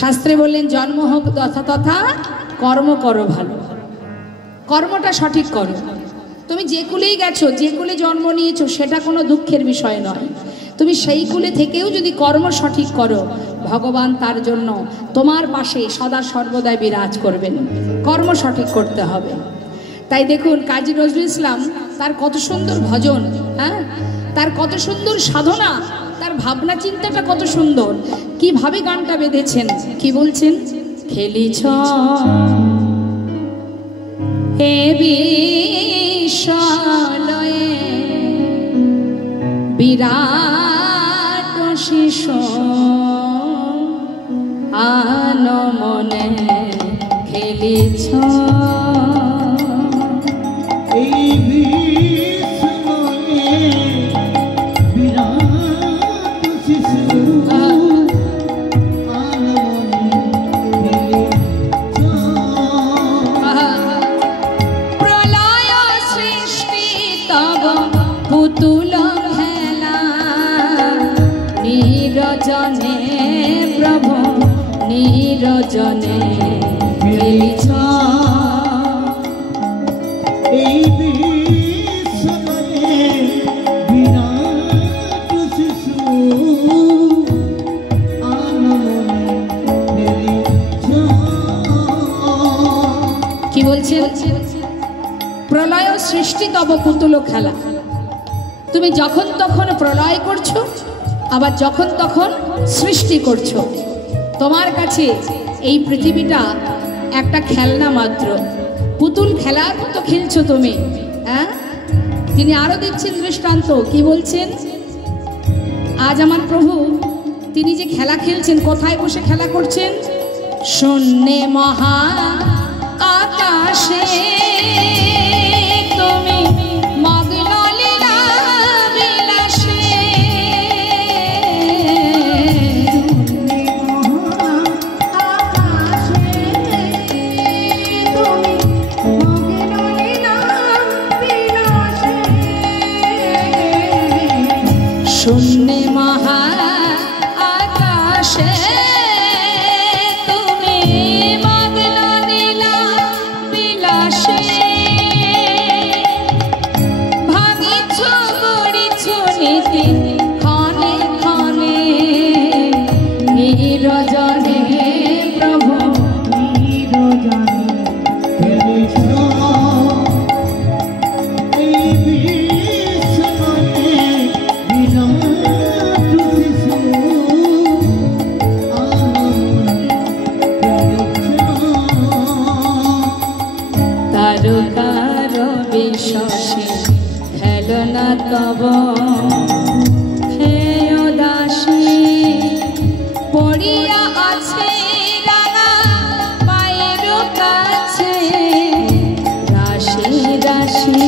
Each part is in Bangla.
শাস্ত্রে বললেন জন্ম হোক তথা তথা, কর্ম করো ভালো, কর্মটা সঠিক করো। তুমি যে কুলেই গেছো, যে কুলে জন্ম নিয়েছো, সেটা কোনো দুঃখের বিষয় নয়। তুমি সেই কুলে থেকেও যদি কর্ম সঠিক করো, ভগবান তার জন্য তোমার পাশে সদা সর্বদাই বিরাজ করবেন। কর্ম সঠিক করতে হবে। তাই দেখুন কাজী নজরুল ইসলাম, তার কত সুন্দর ভজন, হ্যাঁ, তার কত সুন্দর সাধনা, তার ভাবনা চিন্তাটা কত সুন্দর। কিভাবে গানটা বেঁধেছেন, কি বলছেন? খেলিছ হে বিশ্বলয়ে বিরাট শিশু আনমনে খেলিছ এই বিশ্বলয়ে বিরাট শিশু পুতুল খেলা নিরজনে প্রভু নিরজনে খেলিছ এই বিশ্বলয়ে বিরাট শিশু আনমনে খেলিছ। কি বলছেন? প্রলয় সৃষ্টি তব পুতুল খেলা। তুমি যখন তখন প্রলয় করছো, আবার যখন তখন সৃষ্টি করছো। তোমার কাছে এই পৃথিবীটা একটা খেলনা মাত্র, পুতুল খেলার মতো খেলছো তুমি, হ্যাঁ। তিনি আরো দিচ্ছেন দৃষ্টান্ত, কি বলছেন? আজ আমার প্রভু তিনি যে খেলা খেলছেন, কোথায় বসে খেলা করছেন? শূন্যে মহা আকাশে তুমি মগ্ন লীলা বিলাসে। শূন্যে মহা আকাশে তুমি মগ্ন লীলা বিলাসে। ভাঙিছ গড়িছ নীতি ক্ষণে ক্ষণে নিরজনে প্রভু নিরজনে খেলিছ এই বিশ্বলয়ে বিরাট শিশু আনমনে খেলিছ। তারকার বিশ্বসে খেলনা তব হেয় দাসী পড়িয়া আছে রাঙা পায়ের কাছে রাশি রাশি।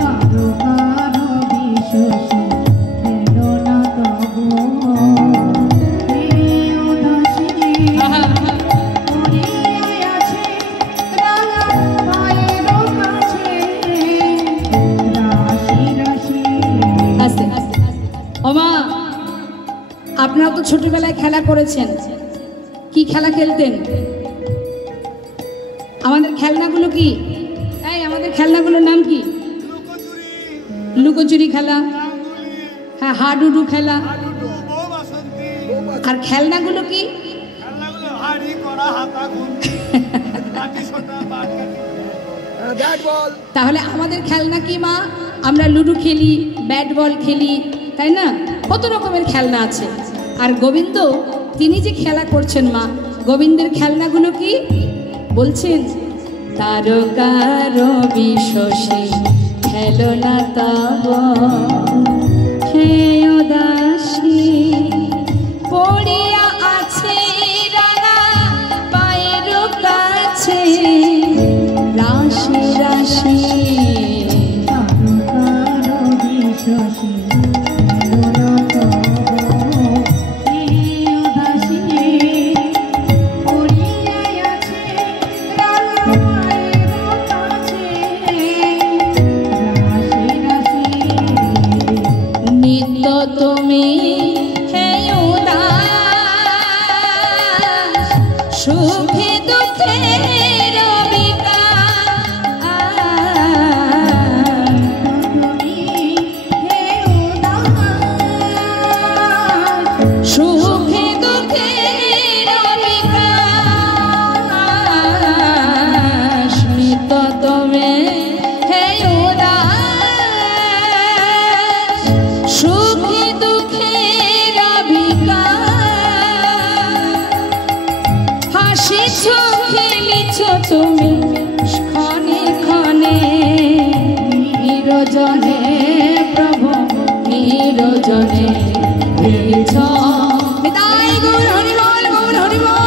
তারকার বিশ্বসে খেলনা তব হেয় দাসী পড়িয়া আছে রাঙা পায়ের কাছে রাশি রাশি। আস্তে আস্তে ওমা, আপনারা তো ছোটবেলায় খেলা করেছেন। কি খেলা খেলতেন? আমাদের খেলনাগুলো কি? এই আমাদের খেলনাগুলোর নাম কি? লুকোচুরি খেলা, হ্যাঁ, হাডুডু খেলা। আর খেলনাগুলো কি? তাহলে আমাদের খেলনা কি মা? আমরা লুডো খেলি, ব্যাট বল খেলি, তাই না? কত রকমের খেলনা আছে। আর গোবিন্দ তিনি যে খেলা করছেন মা, গোবিন্দের খেলনাগুলো কি বলছেন? তারকার বিশ্বসে খেলনা তব হেয় দাসী পড়িয়া আছে রাঙা পায়ের কাছে রাশি রাশি। তারকার বিশ্বসে খেলনা তব হেয় দাসী পড়িয়া আছে রাঙা পায়ের কাছে রাশি রাশি। নিত্য তুমি হেয় দাস সুখে দুঃখের সুখে দুঃখের বিকাশ মৃত তুমি হে উদাস সুখে দুঃখের বিকাশ হাসিছ খেলিছ তুমি ক্ষণে ক্ষণে নিরজনে প্রভু নিরজনে খেলিছ নিতাই গৌর হরি বল গৌর হরি বল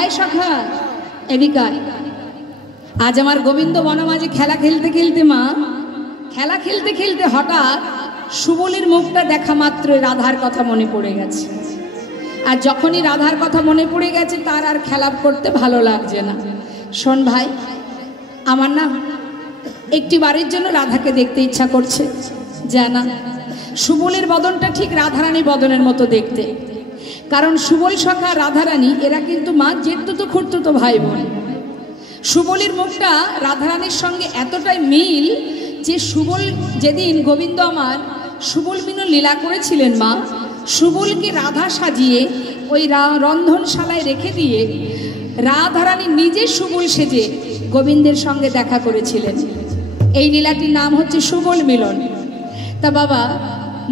এই সখা এদিকে আয়। আজ আমার গোবিন্দ বনমাঝে খেলা খেলতে খেলতে মা খেলা খেলতে খেলতে হঠাৎ সুবলের মুখটা দেখা মাত্রই রাধার কথা মনে পড়ে গেছে। আর যখনই রাধার কথা মনে পড়ে গেছে তার আর খেলা করতে ভালো লাগছে না। শোন ভাই, আমার না একটি বারের জন্য রাধাকে দেখতে ইচ্ছা করছে। জানা সুবলের বদনটা ঠিক রাধারানী বদনের মতো দেখতে, কারণ সুবল সখা রাধারানী এরা কিন্তু মা জেঠতুতো খুঁড়তুতো ভাই বোন। সুবলের মুখটা রাধারানীর সঙ্গে এতটাই মিল যে সুবল যেদিন গোবিন্দ আমার সুবল মিনন লীলা করেছিলেন মা, সুবলকে রাধা সাজিয়ে ওই রন্ধনশালায় রেখে দিয়ে রাধারানী নিজে সুবল সেজে গোবিন্দের সঙ্গে দেখা করেছিলেন। এই লীলাটির নাম হচ্ছে সুবল মিলন। তা বাবা,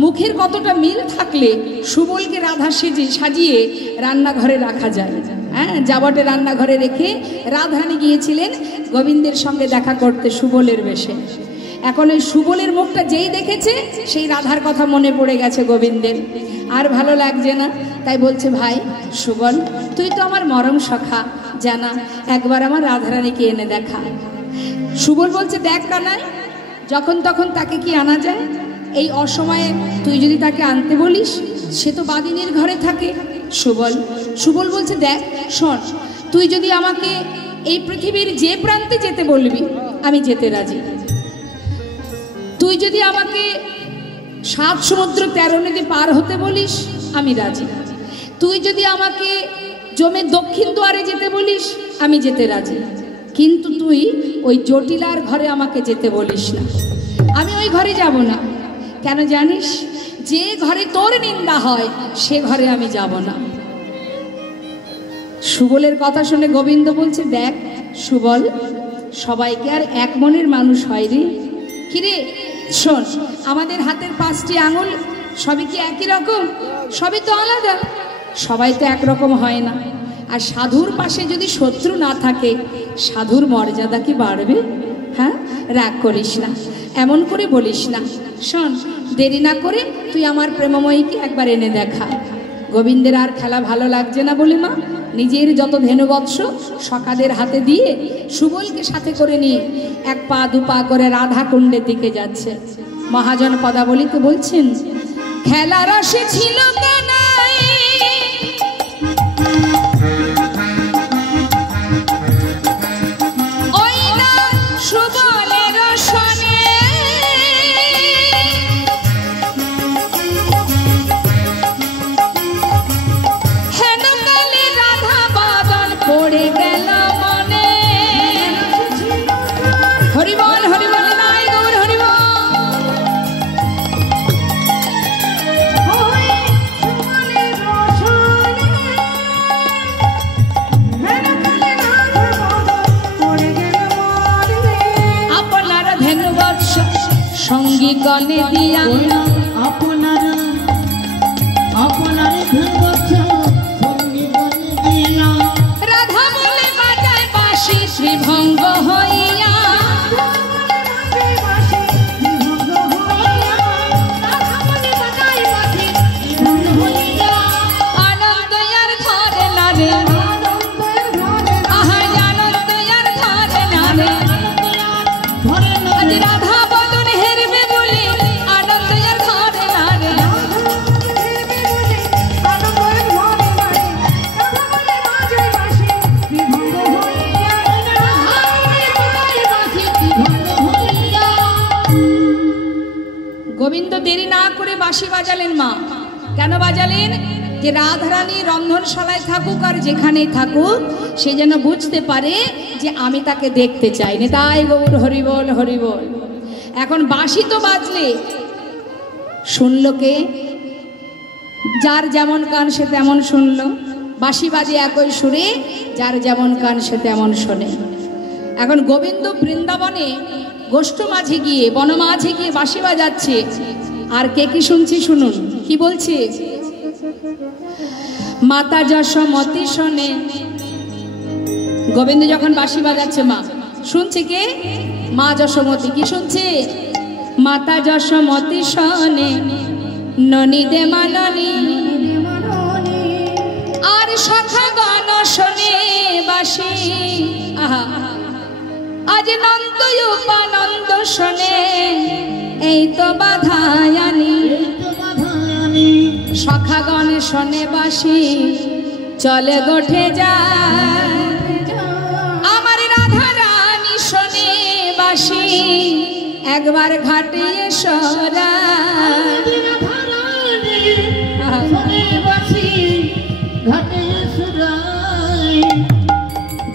মুখের কতটা মিল থাকলে সুবলকে রাধা সেজে সাজিয়ে রান্নাঘরে রাখা যায়। হ্যাঁ, জাবটে রান্নাঘরে রেখে রাধারানী গিয়েছিলেন গোবিন্দের সঙ্গে দেখা করতে সুবলের বেশে। এখন ওই সুবলের মুখটা যেই দেখেছে সেই রাধার কথা মনে পড়ে গেছে গোবিন্দের, আর ভালো লাগছে না। তাই বলছে, ভাই সুবল, তুই তো আমার মরম সখা, জানা একবার আমার রাধারানীকে এনে দেখা। সুবল বলছে, দেখ কানাই, যখন তখন তাকে কি আনা যায়? এই অসময়ে তুই যদি তাকে আনতে বলিস, সে তো বাদিনীর ঘরে থাকে। সুবল বলছে, দেখ শোন, তুই যদি আমাকে এই পৃথিবীর যে প্রান্তে যেতে বলবি আমি যেতে রাজি। তুই যদি আমাকে 7 সমুদ্র 13 নদী পার হতে বলিস আমি রাজি। তুই যদি আমাকে জমের দক্ষিণ দুয়ারে যেতে বলিস আমি যেতে রাজি, কিন্তু তুই ওই জটিলার ঘরে আমাকে যেতে বলিস না। আমি ওই ঘরে যাব না। কেন জানিস? যে ঘরে তোর নিন্দা হয় সে ঘরে আমি যাব না। সুবলের কথা শুনে গোবিন্দ বলছে, দেখ সুবল, সবাইকে আর এক মনের মানুষ হয় রে। কিরে শোন, আমাদের হাতের 5টি আঙুল সবই কি একই রকম? সবই তো আলাদা, সবাই তো একরকম হয় না। আর সাধুর পাশে যদি শত্রু না থাকে সাধুর মর্যাদা কি বাড়বে? হ্যাঁ, রাগ করিস না, এমন করে বলিস না। শোন, দেরি না করে তুই আমার প্রেমময়ীকে একবার এনে দেখা। গোবিন্দের আর খেলা ভালো লাগছে না বলে মা নিজের যত ধেনুবৎস সখাদের হাতে দিয়ে সুবলকে সাথে করে নিয়ে 1 পা 2 পা করে রাধা কুণ্ডের দিকে যাচ্ছে। মহাজন পদাবলীতে বলছেন, খেলা রসে ছিল কানাই, ওই না সুবলের রসনে, হেন কালে রাধা বদন পড়ে গেল মনে। হরিবল হরিবল নাই গৌর হরিবল। আপনার ধেনুবৎস সঙ্গী গণে দিয়া, আপনার ধনবৎস সঙ্গী গণে দিয়া, রাধা বলে বাজায় বাঁশি শ্রীভঙ্গ হইয়া, আনন্দ আর ঘরে নারে, আহা আনন্দ আর ঘরে নারে, আজ রাধা বদন হেরবে বলে আনন্দ আর বাঁশি বাজালেন মা। কেন বাজালেন? যে রাধারানী রন্ধনশালায় থাকুক আর যেখানেই থাকুক, সে যেন বুঝতে পারে যে আমি তাকে দেখতে চাই। নিতাই গৌর হরিবল হরিবল। এখন বাঁশি তো বাজলে শুনলো কে? যার যেমন কান সে তেমন শুনলো। বাঁশি বাজে একই সুরে, যার যেমন কান সে তেমন শোনে। এখন গোবিন্দ বৃন্দাবনে গোষ্ঠ মাঝে গিয়ে, বনমাঝে গিয়ে বাঁশি বাজাচ্ছে, আর কে কি শুনছি শুনুন কি বলছে। মাতা যশোমতি শোনে। গোবিন্দ যখন বাঁশি বাজাচ্ছে মা শুনছে কে? মা যশোমতি। কি শুনছে? মাতা যশোমতি শোনে ননি দে মাননি, আর সখা গান শোনে বাঁশি। আহা, আজ নন্দ উপানন্দ শোনে এই তো বাধায়ানি। সখাগণ শোনে বাঁশি চলে গোঠে যায়, আমার রাধা রানী শোনে বাঁশি একবার ঘাটে সরা।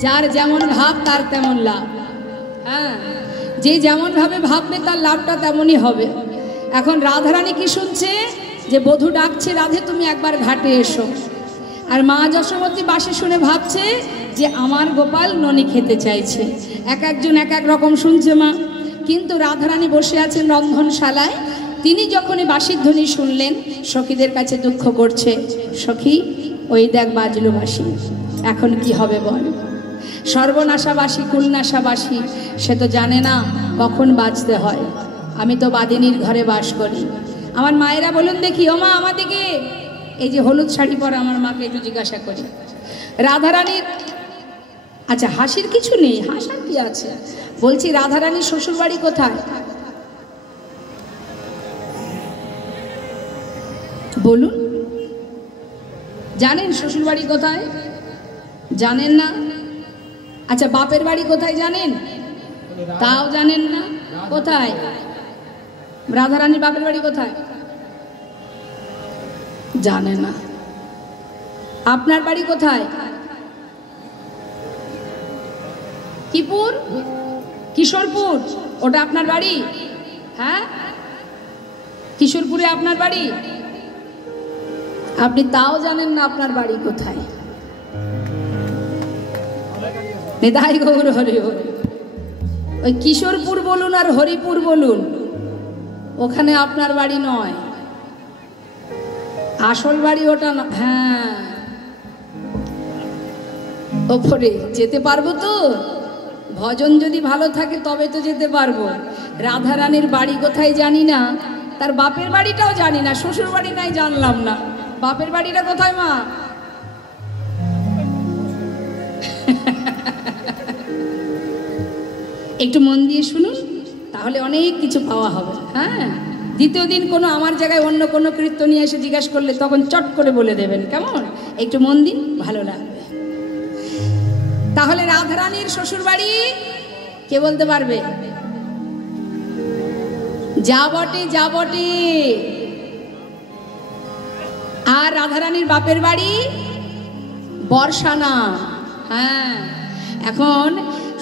যার যেমন ভাব তার তেমন লাভ। হ্যাঁ, যে যেমন ভাবে ভাববে তার লাভটা তেমনই হবে। এখন রাধারানী কি শুনছে? যে বধূ ডাকছে, রাধে তুমি একবার ঘাটে এসো। আর মা যশোমতী বাঁশি শুনে ভাবছে যে আমার গোপাল ননি খেতে চাইছে। এক একজন এক এক রকম শুনছে মা। কিন্তু রাধারানী বসে আছেন রন্ধনশালায়। তিনি যখনই বাঁশির ধ্বনি শুনলেন, সখীদের কাছে দুঃখ করছে, সখী ওই দেখ বাজলো বাঁশি, এখন কি হবে বল? সর্বনাশা বাঁশি, কুলনাশা বাঁশি, সে তো জানে না কখন বাজতে হয়। আমি তো বাদিনীর ঘরে বাস করি। আমার মায়েরা বলুন দেখি, ও মা আমাদিকে, এই যে হলুদ শাড়ি পরা আমার মাকে একটু জিজ্ঞাসা করি। রাধারানীর, আচ্ছা হাসির কিছু নেই, হাসার কি আছে? বলছি রাধারানীর শ্বশুর বাড়ি কোথায় বলুন? জানেন শ্বশুর বাড়ি কোথায়? জানেন না? আচ্ছা বাপের বাড়ি কোথায় জানেন? তাও জানেন না। কোথায় রাধারানীর বাপের বাড়ি কোথায়? জানে না। আপনার বাড়ি কোথায়? কিপুর, কিশোরপুর, ওটা আপনার বাড়ি? হ্যাঁ, কিশোরপুরে আপনার বাড়ি। আপনি তাও জানেন না আপনার বাড়ি কোথায়। নিতাই গৌর হরি হরি। ওই কিশোরপুর বলুন আর হরিপুর বলুন, ওখানে আপনার বাড়ি নয়, আসল বাড়ি ওটা না। হ্যাঁ, ওপরে যেতে পারবো তো, ভজন যদি ভালো থাকে তবে তো যেতে পারবো। রাধারানীর বাড়ি কোথায় জানি না, তার বাপের বাড়িটাও জানি না, শ্বশুর বাড়ি নাই জানলাম না, বাপের বাড়িটা কোথায় মা? একটু মন দিয়ে শুনুন, তাহলে অনেক কিছু পাওয়া হবে। হ্যাঁ, দ্বিতীয় দিন কোনো আমার জায়গায় অন্য কোনো কীর্তন নিয়ে এসে জিজ্ঞাসা করলে তখন চট করে বলে দেবেন, কেমন? একটু মন দিন, ভালো লাগবে। তাহলে রাধারানীর শ্বশুর বাড়ি কে বলতে পারবে? যা বটে, যা বটে। আর রাধারানীর বাপের বাড়ি বর্ষানা। হ্যাঁ, এখন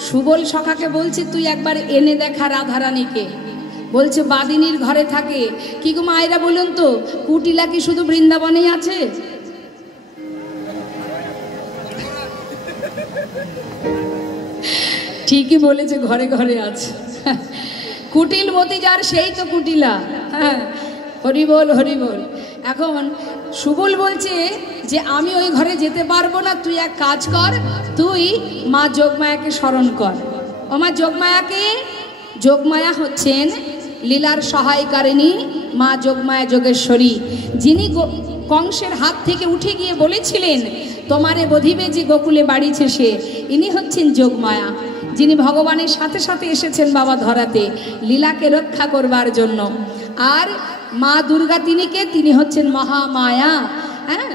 সুবল সখাকে বলছে তুই একবার এনে দেখা রাধারানীকে। বলছে বাদিনীর ঘরে থাকে। কি গো মায়েরা বলুন তো, কুটিলা কি শুধু বৃন্দাবনেই আছে? ঠিকই বলেছে, ঘরে ঘরে আছে। কুটিল মতি যার সেই তো কুটিলা। হ্যাঁ, হরি বল হরি বল। এখন সুবল বলছে যে আমি ওই ঘরে যেতে পারবো না, তুই এক কাজ কর, তুই মা যোগমায়াকে স্মরণ কর। ও মা যোগমায়াকে, যোগমায়া হচ্ছেন লীলার সহায়কারিণী মা যোগমায়া যোগেশ্বরী, যিনি কংসের হাত থেকে উঠে গিয়ে বলেছিলেন তোমারে বধিবে যে গোকুলে বাড়িছে সে, ইনি হচ্ছেন যোগমায়া, যিনি ভগবানের সাথে সাথে এসেছেন বাবা ধরাতে লীলাকে রক্ষা করবার জন্য। আর মা দুর্গা তিনি কে? তিনি হচ্ছেন মহামায়া। হ্যাঁ,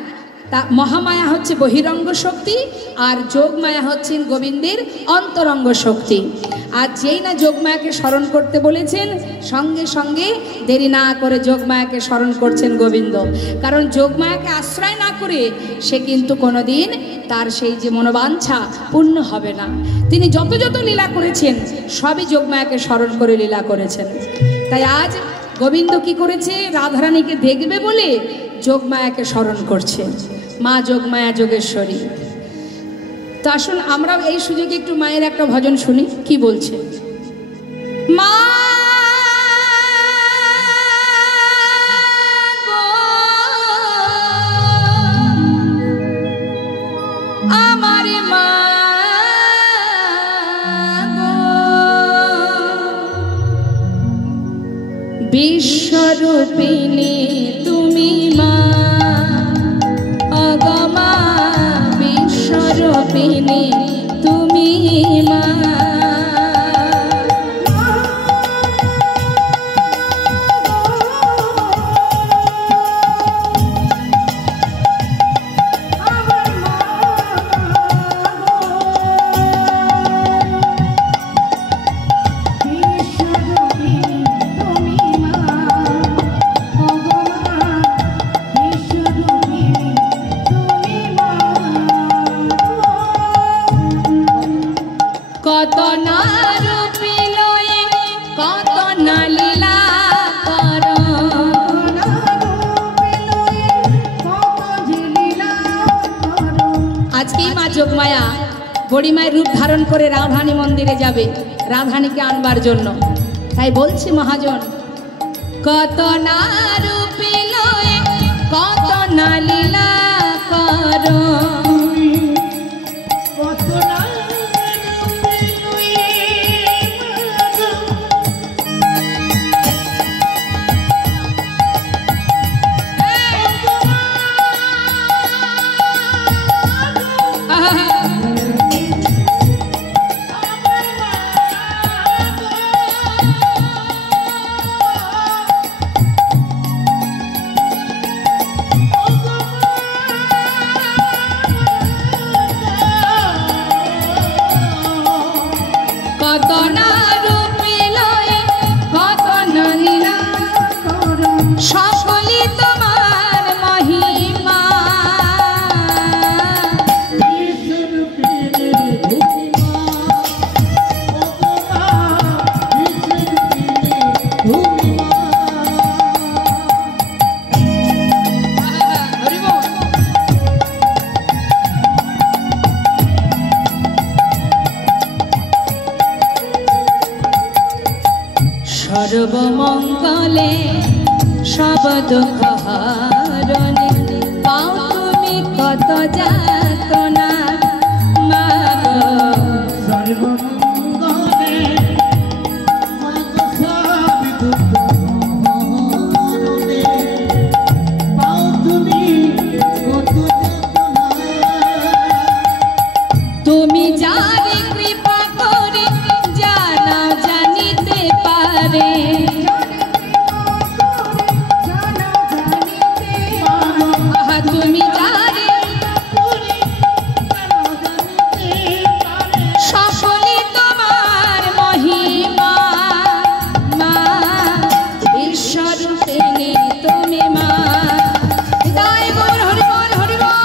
তা মহামায়া হচ্ছে বহিরঙ্গ শক্তি, আর যোগমায়া হচ্ছেন গোবিন্দের অন্তরঙ্গ শক্তি। আর যেই না যোগমায়াকে স্মরণ করতে বলেছেন, সঙ্গে সঙ্গে দেরি না করে যোগমায়াকে স্মরণ করছেন গোবিন্দ। কারণ যোগমায়াকে আশ্রয় না করে সে কিন্তু কোনোদিন তার সেই যে মনোবাঞ্ছা পূর্ণ হবে না। তিনি যত যত লীলা করেছেন সবই যোগমায়াকে স্মরণ করে লীলা করেছেন। তাই আজ গোবিন্দ কি করেছে, রাধারানীকে দেখবে বলে যোগমায়াকে স্মরণ করছে, মা যোগমায়া যোগেশ্বরী। তো আসুন আমরা এই সুযোগে একটু মায়ের একটা ভজন শুনি, কি বলছে। মা আমার মা বিশ্বরূপিণী তুমি মা, অগমা বিশ্বরূপিণী তুমি মা। কত না রূপী লয়ে কত না লীলা কর, আজকেই মা যোগমায়া বড়িমায়ের রূপ ধারণ করে রাধারানী মন্দিরে যাবে রাধারানীকে আনবার জন্য। তাই বলছি মহাজন, কত না রূপী লয়ে কত না লীলা কর, কত না রূপী লয়ে কত না লীলা কর, সকলই তোমার মহিমা। সর্বমঙ্গলে সব দুঃখ হরণে পাও তুমি কত যাতনা মা গো। সর্বমঙ্গলে সব দুঃখ হরণে পাও তুমি কত যাতনা। তুমি যারে কৃপা করে জানা জানিতে পারে, তুমি যারে সকলে তোমার মহিমা, মা বিশ্বরূপিণী তুমি মা। জয় বল হরি বল হরি বল।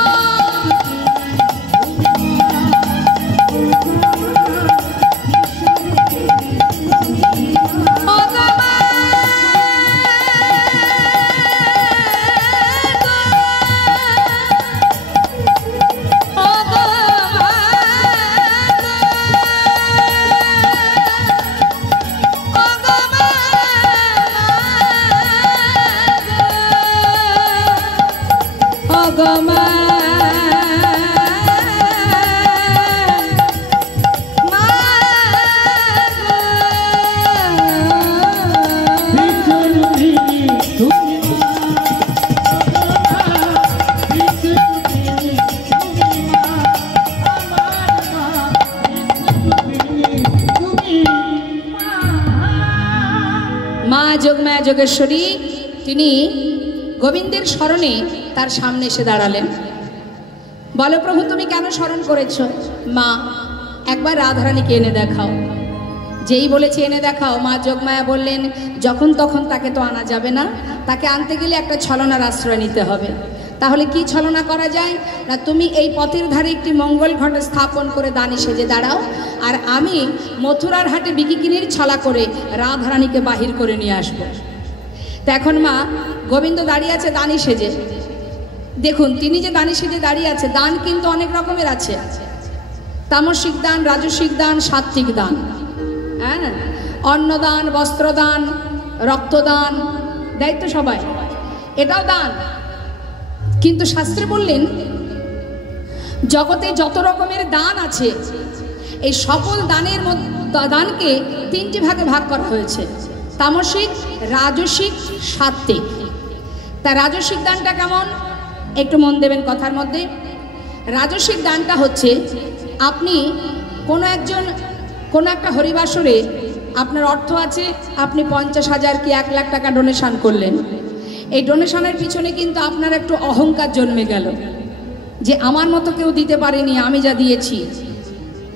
মা যোগমায়া যোগেশ্বরী তিনি গোবিন্দের স্মরণে তার সামনে এসে দাঁড়ালেন। বলো প্রভু তুমি কেন স্মরণ করেছ? মা একবার রাধারানীকে এনে দেখাও। যেই বলেছে এনে দেখাও, মা যোগমায়া বললেন যখন তখন তাকে তো আনা যাবে না, তাকে আনতে গেলে একটা ছলনার আশ্রয় নিতে হবে। তাহলে কি ছলনা করা যায় না, তুমি এই পথের ধারে একটি মঙ্গল ঘট স্থাপন করে দানি সেজে দাঁড়াও, আর আমি মথুরার হাটে বিকিকিনির ছলা করে রাধারানীকে বাহির করে নিয়ে আসবো। তো এখন মা গোবিন্দ দাঁড়িয়ে আছে দানি সেজে। দেখুন তিনি যে দানি সেজে দাঁড়িয়ে আছে, দান কিন্তু অনেক রকমের আছে, তামসিক দান, রাজসিক দান, সাত্ত্বিক দান, হ্যাঁ, অন্নদান, বস্ত্রদান, রক্তদান, দেয় তো সবাই, এটাও দান। কিন্তু শাস্ত্রে বললেন জগতে যত রকমের দান আছে এই সকল দানের দানকে তিনটি ভাগে ভাগ করা হয়েছে, তামসিক, রাজসিক, সাত্ত্বিক। তা রাজসিক দানটা কেমন একটু মন দেবেন কথার মধ্যে। রাজসিক দানটা হচ্ছে আপনি কোনো একটা হরিবাসরে আপনার অর্থ আছে, আপনি 50,000 কি 1 লাখ টাকা ডোনেশন করলেন। এই ডোনেশনের পিছনে কিন্তু আপনার একটু অহংকার জন্মে গেল যে আমার মতো কেউ দিতে পারেনি, আমি যা দিয়েছি,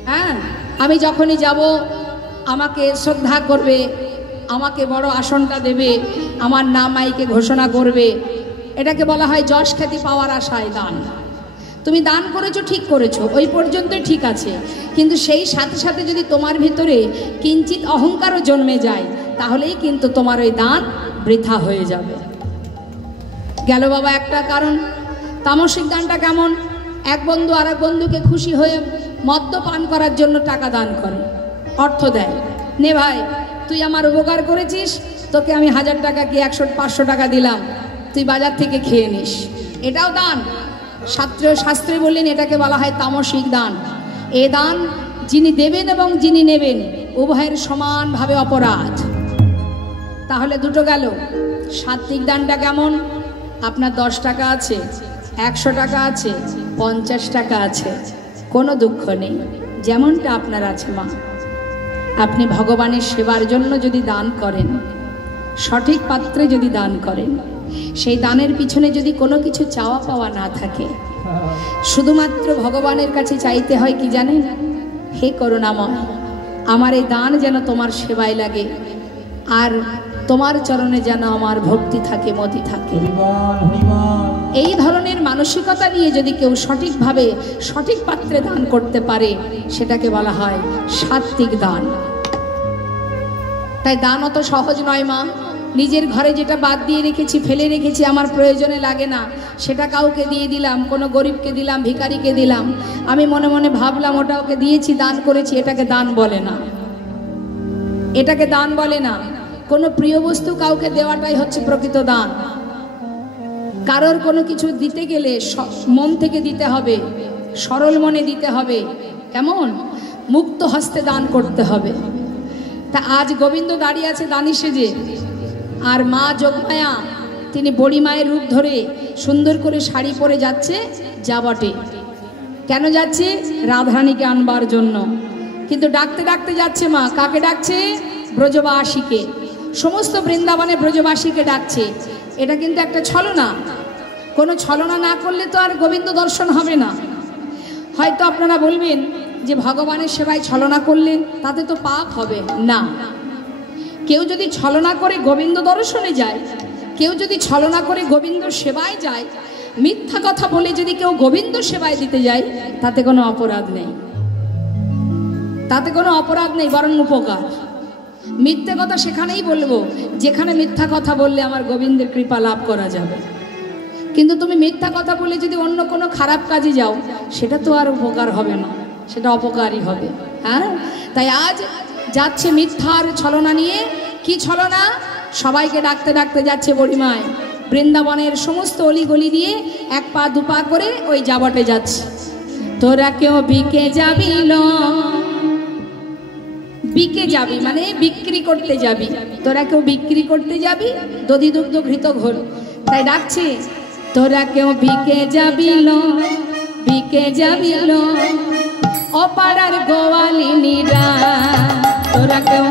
হ্যাঁ, আমি যখনই যাব আমাকে শ্রদ্ধা করবে, আমাকে বড় আসনটা দেবে, আমার নাম মাইকে ঘোষণা করবে। এটাকে বলা হয় যশ খ্যাতি পাওয়ার আশায় দান। তুমি দান করেছো, ঠিক করেছো, ওই পর্যন্তই ঠিক আছে, কিন্তু সেই সাথে সাথে যদি তোমার ভিতরে কিঞ্চিত অহংকারও জন্মে যায় তাহলেই কিন্তু তোমার ওই দান বৃথা হয়ে যাবে। গেল বাবা একটা কারণ। তামসিক দানটা কেমন? এক বন্ধু আর এক বন্ধুকে খুশি হয়ে মদ্যপান করার জন্য টাকা দান করে, অর্থ দেয়, নে ভাই তুই আমার উপকার করেছিস, তোকে আমি 1000 টাকা কি 100-500 টাকা দিলাম, তুই বাজার থেকে খেয়ে নিস। এটাও দান। শাস্ত্রে বললেন এটাকে বলা হয় তামসিক দান। এ দান যিনি দেবেন এবং যিনি নেবেন উভয়ের সমানভাবে অপরাধ। তাহলে দুটো গেল। সাত্ত্বিক দানটা কেমন? আপনার 10 টাকা আছে, 100 টাকা আছে, 50 টাকা আছে, কোনো দুঃখ নেই, যেমনটা আপনার আছে মা। আপনি ভগবানের সেবার জন্য যদি দান করেন, সঠিক পাত্রে যদি দান করেন, সেই দানের পিছনে যদি কোনো কিছু চাওয়া পাওয়া না থাকে, শুধুমাত্র ভগবানের কাছে চাইতে হয় কি জানেন? হে করুণাময়, আমার এই দান যেন তোমার সেবায় লাগে, আর তোমার চরণে যেন আমার ভক্তি থাকে, মতি থাকে। এই ধরনের মানসিকতা নিয়ে যদি কেউ সঠিকভাবে সঠিক পাত্রে দান করতে পারে সেটাকে বলা হয় সাত্ত্বিক দান। তাই দান অত সহজ নয় মা। নিজের ঘরে যেটা বাদ দিয়ে রেখেছি, ফেলে রেখেছি, আমার প্রয়োজনে লাগে না, সেটা কাউকে দিয়ে দিলাম, কোনো গরিবকে দিলাম, ভিখারিকে দিলাম, আমি মনে মনে ভাবলাম ওটা ওকে দিয়েছি, দান করেছি, এটাকে দান বলে না। এটাকে দান বলে না। কোনো প্রিয় বস্তু কাউকে দেওয়াটাই হচ্ছে প্রকৃত দান। কারোর কোনো কিছু দিতে গেলে মন থেকে দিতে হবে, সরল মনে দিতে হবে, কেমন মুক্ত হস্তে দান করতে হবে। তা আজ গোবিন্দ দাঁড়িয়ে আছে দানি সেজে, আর মা যোগমায়া তিনি বড়ি মায়ের রূপ ধরে সুন্দর করে শাড়ি পরে যাচ্ছে যাবটে। কেন যাচ্ছে? রাধারানীকে আনবার জন্য। কিন্তু ডাকতে ডাকতে যাচ্ছে মা, কাকে ডাকছে? ব্রজবাসীকে। সমস্ত বৃন্দাবনে ব্রজবাসীকে ডাকছে। এটা কিন্তু একটা ছলনা। কোনো ছলনা না করলে তো আর গোবিন্দ দর্শন হবে না। হয়তো আপনারা বলবেন যে ভগবানের সেবায় ছলনা করলে তাতে তো পাপ হবে না। কেউ যদি ছলনা করে গোবিন্দ দর্শনে যায়, কেউ যদি ছলনা করে গোবিন্দ সেবায় যায়, মিথ্যা কথা বলে যদি কেউ গোবিন্দ সেবায় দিতে যায়, তাতে কোনো অপরাধ নেই, তাতে কোনো অপরাধ নেই, বরং উপকার। মিথ্যে কথা সেখানেই বলবো যেখানে মিথ্যা কথা বললে আমার গোবিন্দের কৃপা লাভ করা যাবে। কিন্তু তুমি মিথ্যা কথা বলে যদি অন্য কোনো খারাপ কাজে যাও, সেটা তো আর উপকার হবে না, সেটা অপকারই হবে। হ্যাঁ, তাই আজ যাচ্ছে মিথ্যার ছলনা নিয়ে। কি ছলনা? সবাইকে ডাকতে ডাকতে যাচ্ছে বড়িমায়, বৃন্দাবনের সমস্ত অলিগলি দিয়ে 1 পা 2 পা করে ওই যাবটে যাচ্ছে। তোরা কেউ বিকে যাবি, বিকে যাবি মানে বিক্রি করতে যাবি, তোরা কেউ বিক্রি করতে যাবি, দধি দুগ্ধ ঘৃত ঘোল। তাই ডাকছে তোরা কেউ বিকে যাবি, বিকে যাবি অপাড়ার গোয়ালিনীরা, তোরা কেউ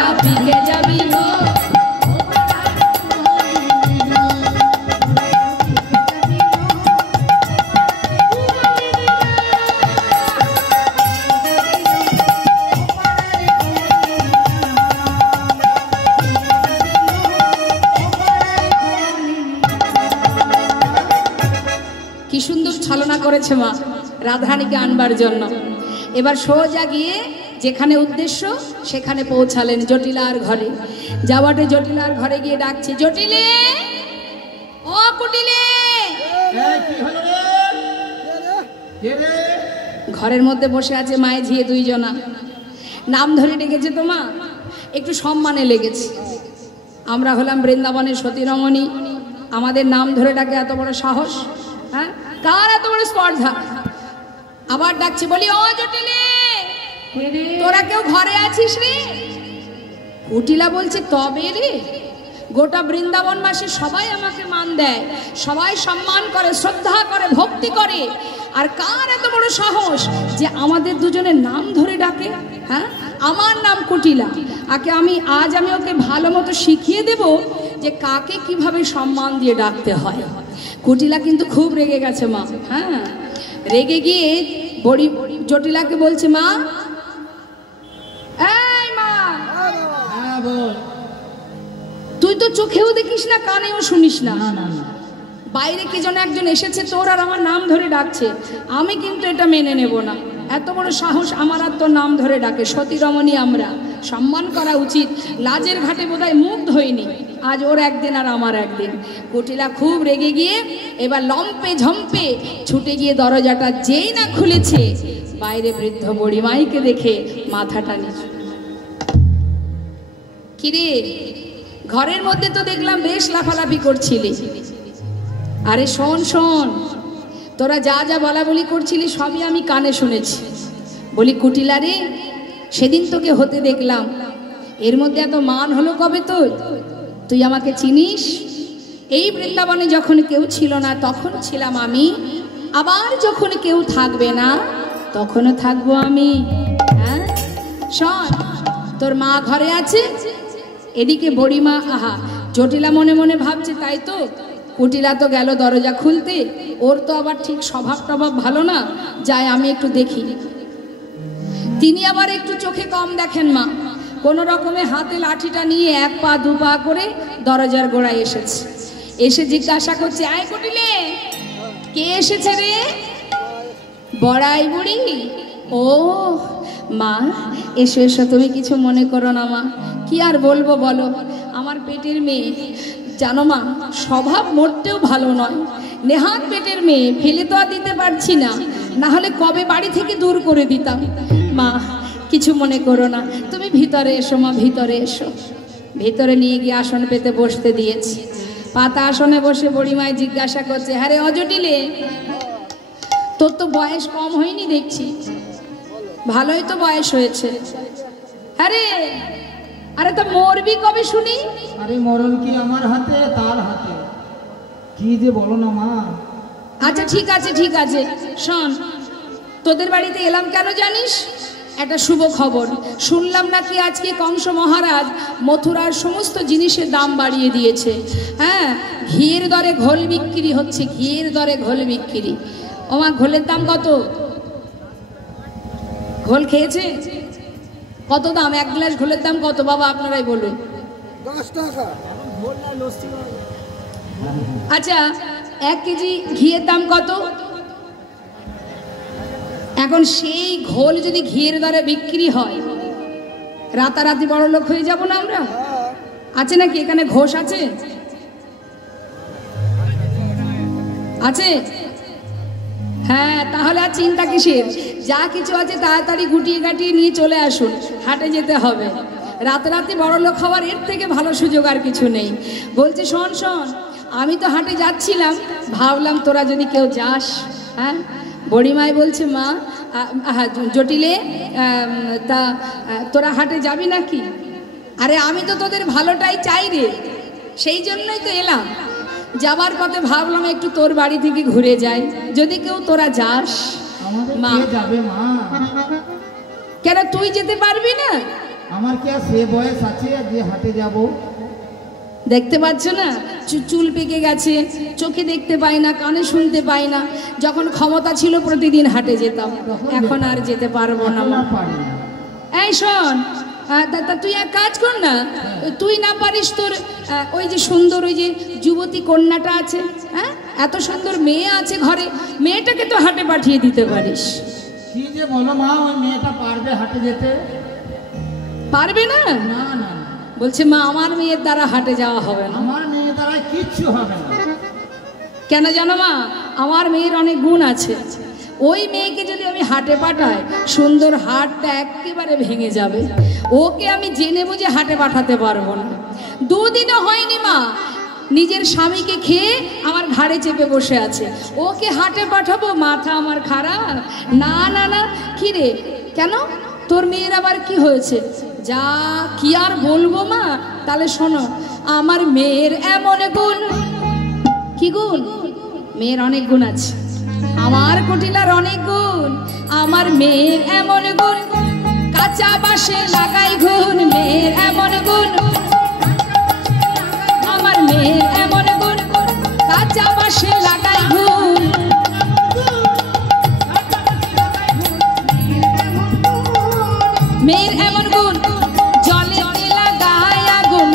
তোরা ফিরে যাবি গো। কি সুন্দর ছলনা করেছে মা রাধারানীকে আনবার জন্য। এবার সোজা গিয়ে যেখানে উদ্দেশ্য সেখানে পৌঁছালেন জটিলার ঘরে। যাওয়াটে জটিলার ঘরে গিয়ে ডাকছে, জটিলে ও কুটিলে। ঘরের মধ্যে বসে আছে মায়ে ঝিয়ে দুইজনা, নাম ধরে ডেকেছে। তো মা একটু সম্মানে লেগেছে, আমরা হলাম বৃন্দাবনের সতী রমণী, আমাদের নাম ধরে ডাকে এত বড় সাহস, হ্যাঁ কার এত বড় স্পর্ধা। আবার ডাকছে, বলি ও জটিলে তোরা কেউ ঘরে আছিস রে? কুটিলা বলছে, তবে রে, গোটা বৃন্দাবনবাসী সবাই আমাকে মান দেয়, সবাই সম্মান করে, শ্রদ্ধা করে, ভক্তি করে, আর কার এত বড় সাহস যে আমাদের দুজনের নাম ধরে ডাকে? হ্যাঁ আমার নাম কুটিলা, আজ আমি ওকে ভালো মতো শিখিয়ে দেব যে কাকে কিভাবে সম্মান দিয়ে ডাকতে হয়। কুটিলা কিন্তু খুব রেগে গেছে মা। হ্যাঁ রেগে গিয়ে বড়ি জটিলাকে বলছে, মা এই মা, তুই তো চোখেও দেখিস না, কানেও শুনিস না, বাইরে কি যেন একজন এসেছে তোর আর আমার নাম ধরে ডাকছে, আমি কিন্তু এটা মেনে নেব না। এত বড় সাহস আমার আর তোর নাম ধরে ডাকে, সতী রমণী আমরা, সম্মান করা উচিত। লাজের ঘাটে বোধহয় মুখ ধইনি, আজ ওর একদিন আর আমার একদিন। কুটিলা খুব রেগে গিয়ে এবার লম্পে ঝম্পে ছুটে গিয়ে দরজাটা যেই না খুলেছে, বাইরে বৃদ্ধ বুড়িমাইকে দেখে মাথাটা নিচু। কিরে, ঘরের মধ্যে তো দেখলাম বেশ লাফালাফি করছিলি। আরে শোন শোন, তোরা যা যা বলা বলি করছিলি সবই আমি কানে শুনেছি। বলি কুটিলা রে, সেদিন তোকে হতে দেখলাম, এর মধ্যে এত মান হলো কবে তোর? তুই আমাকে চিনিস? এই বৃন্দাবনে যখন কেউ ছিল না তখন ছিলাম আমি, আবার যখন কেউ থাকবে না তখনও থাকবো আমি। হ্যাঁ শোন, তোর মা ঘরে আছে, এদিকে বড়িমা। আহা, জটিলা মনে মনে ভাবছে তাই তো, কুটিলা তো গেল দরজা খুলতে, ওর তো আবার ঠিক স্বভাব টভাব ভালো না, যাই আমি একটু দেখি। তিনি আবার একটু চোখে কম দেখেন মা, কোনো রকমে হাতে লাঠিটা নিয়ে এক পা দু পা করে দরজার গোড়ায় এসেছে। এসে জিজ্ঞাসা করছে, আয় কুটিলে, কে এসেছে রে? বড়াই বুড়ি। ও মা, এসো এসো, তুমি কিছু মনে করো না মা। কি আর বলবো বলো, আমার পেটের মেয়ে, জানো মা স্বভাব মোটেও ভালো নয়, নেহাত পেটের মেয়ে, ফেলে তো আর দিতে পারছি না, না হলে কবে বাড়ি থেকে দূর করে দিতাম। মা কিছু মনে করো না, তুমি ভিতরে এসো মা, ভিতরে এসো। ভিতরে নিয়ে গিয়ে আসন পেতে বসতে দিয়েছি। পাতা আসনে বসে বড়িমায় জিজ্ঞাসা করছে, হ্যাঁ রে অজটিলে, তোর তো বয়স কম হয়নি দেখছি, ভালোই তো বয়স হয়েছে। হ্যাঁ রে, আরে তো মরবি কবে শুনি? আরে মরণ কি আমার হাতে, তার হাতে, কি যে বলো না মা। আচ্ছা ঠিক আছে ঠিক আছে, শোন, তোদের বাড়িতে এলাম কেন জানিস? একটা শুভ খবর শুনলাম নাকি আজকে কংস মহারাজ মথুরার সমস্ত জিনিসের দাম বাড়িয়ে দিয়েছে। হ্যাঁ, ঘিয়ের দরে ঘোল বিক্রি হচ্ছে, ঘিয়ের দরে ঘোল বিক্রি। ও মা, ঘোলের দাম কত? ঘোল খেয়েছে? কত দাম? এক গ্লাস ঘোলের দাম কত বাবা, আপনারাই বলুন। 10 টাকা। আচ্ছা, 1 কেজি ঘিয়ের দাম কত? এখন সেই ঘোল যদি ঘিয়ের দরে বিক্রি হয়, রাতারাতি বড় লোক হয়ে যাব না আমরা? আছে নাকি এখানে ঘোষ আছে? আছে? হ্যাঁ, তাহলে আর চিন্তা কিসের, যা কিছু আছে তাড়াতাড়ি গুটিয়ে গাটিয়ে নিয়ে চলে আসুন, হাটে যেতে হবে। রাতারাতি বড় লোক হওয়ার এর থেকে ভালো সুযোগ আর কিছু নেই। বলছে শোন শোন, আমি তো হাটে যাচ্ছিলাম, ভাবলাম তোরা যদি কেউ যাস। হ্যাঁ, বড়িমাই বলছে, মা জটিলে, তা তোরা হাটে যাবি নাকি? আরে আমি তো তোদের ভালোটাই চাই রে, সেই জন্যই তো এলাম। যাবার পথে ভাবলাম একটু তোর বাড়ি থেকে ঘুরে যাই, যদি কেউ তোরা যাস। মা যাবে মা? কেন তুই যেতে পারবি না? আমার কি আর সে বয়স আছে যে হাটে যাব? দেখতে পাচ্ছ না, চুল পেকে গেছে, চোখে দেখতে পাই না, কানে শুনতে পাই না। যখন ক্ষমতা ছিল প্রতিদিন হাটে যেতাম, এখন আর যেতে পারবো না। এখন আর পারি না। এই শোন, তা তুই এক কাজ কর না, তুই না পারিস তোর ওই যে সুন্দর ওই যে যুবতী কন্যাটা আছে, হ্যাঁ, এত সুন্দর মেয়ে আছে ঘরে, মেয়েটাকে তো হাটে পাঠিয়ে দিতে পারিস। কি যে বলো মা, ওই মেয়েটা পারবে হাটে যেতে? পারবে না? না না, বলছে মা আমার মেয়ের দ্বারা হাটে যাওয়া হবে না। আমার মেয়ে দ্বারা কিচ্ছু হবে না। কেন জানো মা? আমার মেয়ের অনেক গুণ আছে। ওই মেয়েকে যদি আমি হাটে পাঠাই, সুন্দর হাটটা একেবারে ভেঙে যাবে। ওকে আমি জেনে বুঝে হাটে পাঠাতে পারবো না। দুদিনও হয়নি মা, নিজের স্বামীকে খেয়ে আমার ঘাড়ে চেপে বসে আছে, ওকে হাটে পাঠাবো? মাথা আমার খারাপ। না না না। কি রে, কেন তোর মেয়ের আবার কি হয়েছে? যা কি আর বলবো মা, তাহলে শোনো। আমার মেয়ের এমন গুণ। কি গুণ? মেয়ের অনেক গুণ আছে। আমার কুটিলার অনেক গুণ। আমার মেয়ের এমন গুণ, কাঁচা বাঁশে লাগাই ঘুন। মেয়ের এমন গুণ, আমার মেয়ের এমন গুণ, কাঁচা বাঁশে লাগাই ঘুন। মেয়ের এমন গুণ, জলেতে লাগায় আগুন।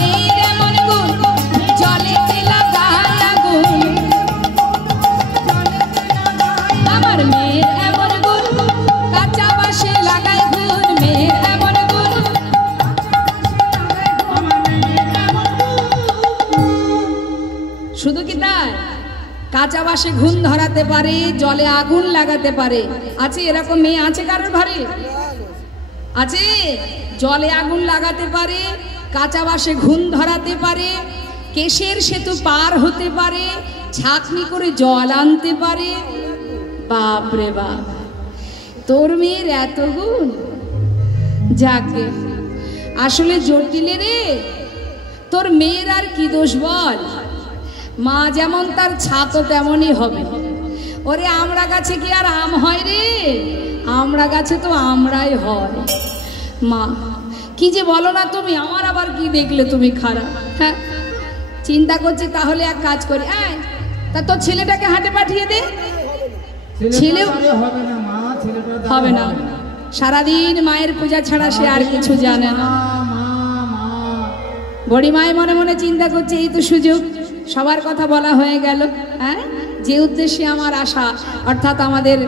মেয়ের এমন গুণ, জলেতে লাগায় আগুন। আমার মেয়ের এমন গুণ, কাঁচা বাঁশে লাগায় ঘুন। মেয়ের এমন গুণ। শুধু কি তাই? কাঁচা বাঁশে ঘুণ ধরাতে পারে, জলে আগুন লাগাতে পারে। আছে এরকম মেয়ে? আছে কারোর ঘরে? আছে? জলে আগুন লাগাতে পারে, কাঁচা বাঁশে ঘুণ ধরাতে পারে, কেশের সেতু পার হতে পারে, ছাঁকনি করে জল আনতে পারে। বাপ রে বাপ, তোর মেয়ের এত গুণ! যাকে আসলে জটিলে রে, তোর মেয়ের আর কি দোষ বল? মা যেমন তার ছাতো তেমনই হবে। ওরে আমড়া গাছে কি আর আম হয় রে? আমড়া গাছে তো আমরাই হয়। মা কি যে বলো না তুমি, আমার আবার কি দেখলে তুমি খারাপ? হ্যাঁ, চিন্তা করছি তাহলে এক কাজ করি, তা তোর ছেলেটাকে হাটে পাঠিয়ে দে। ছেলেও হবে না মা, ছেলেটা হবে না। সারাদিন মায়ের পূজা ছাড়া সে আর কিছু জানে না। বড়ি মায় মনে মনে চিন্তা করছে, এই তো সুযোগ, সবার কথা বলা হয়ে গেল। হ্যাঁ, যে উদ্দেশ্যে আমার আশা, অর্থাৎ আমাদের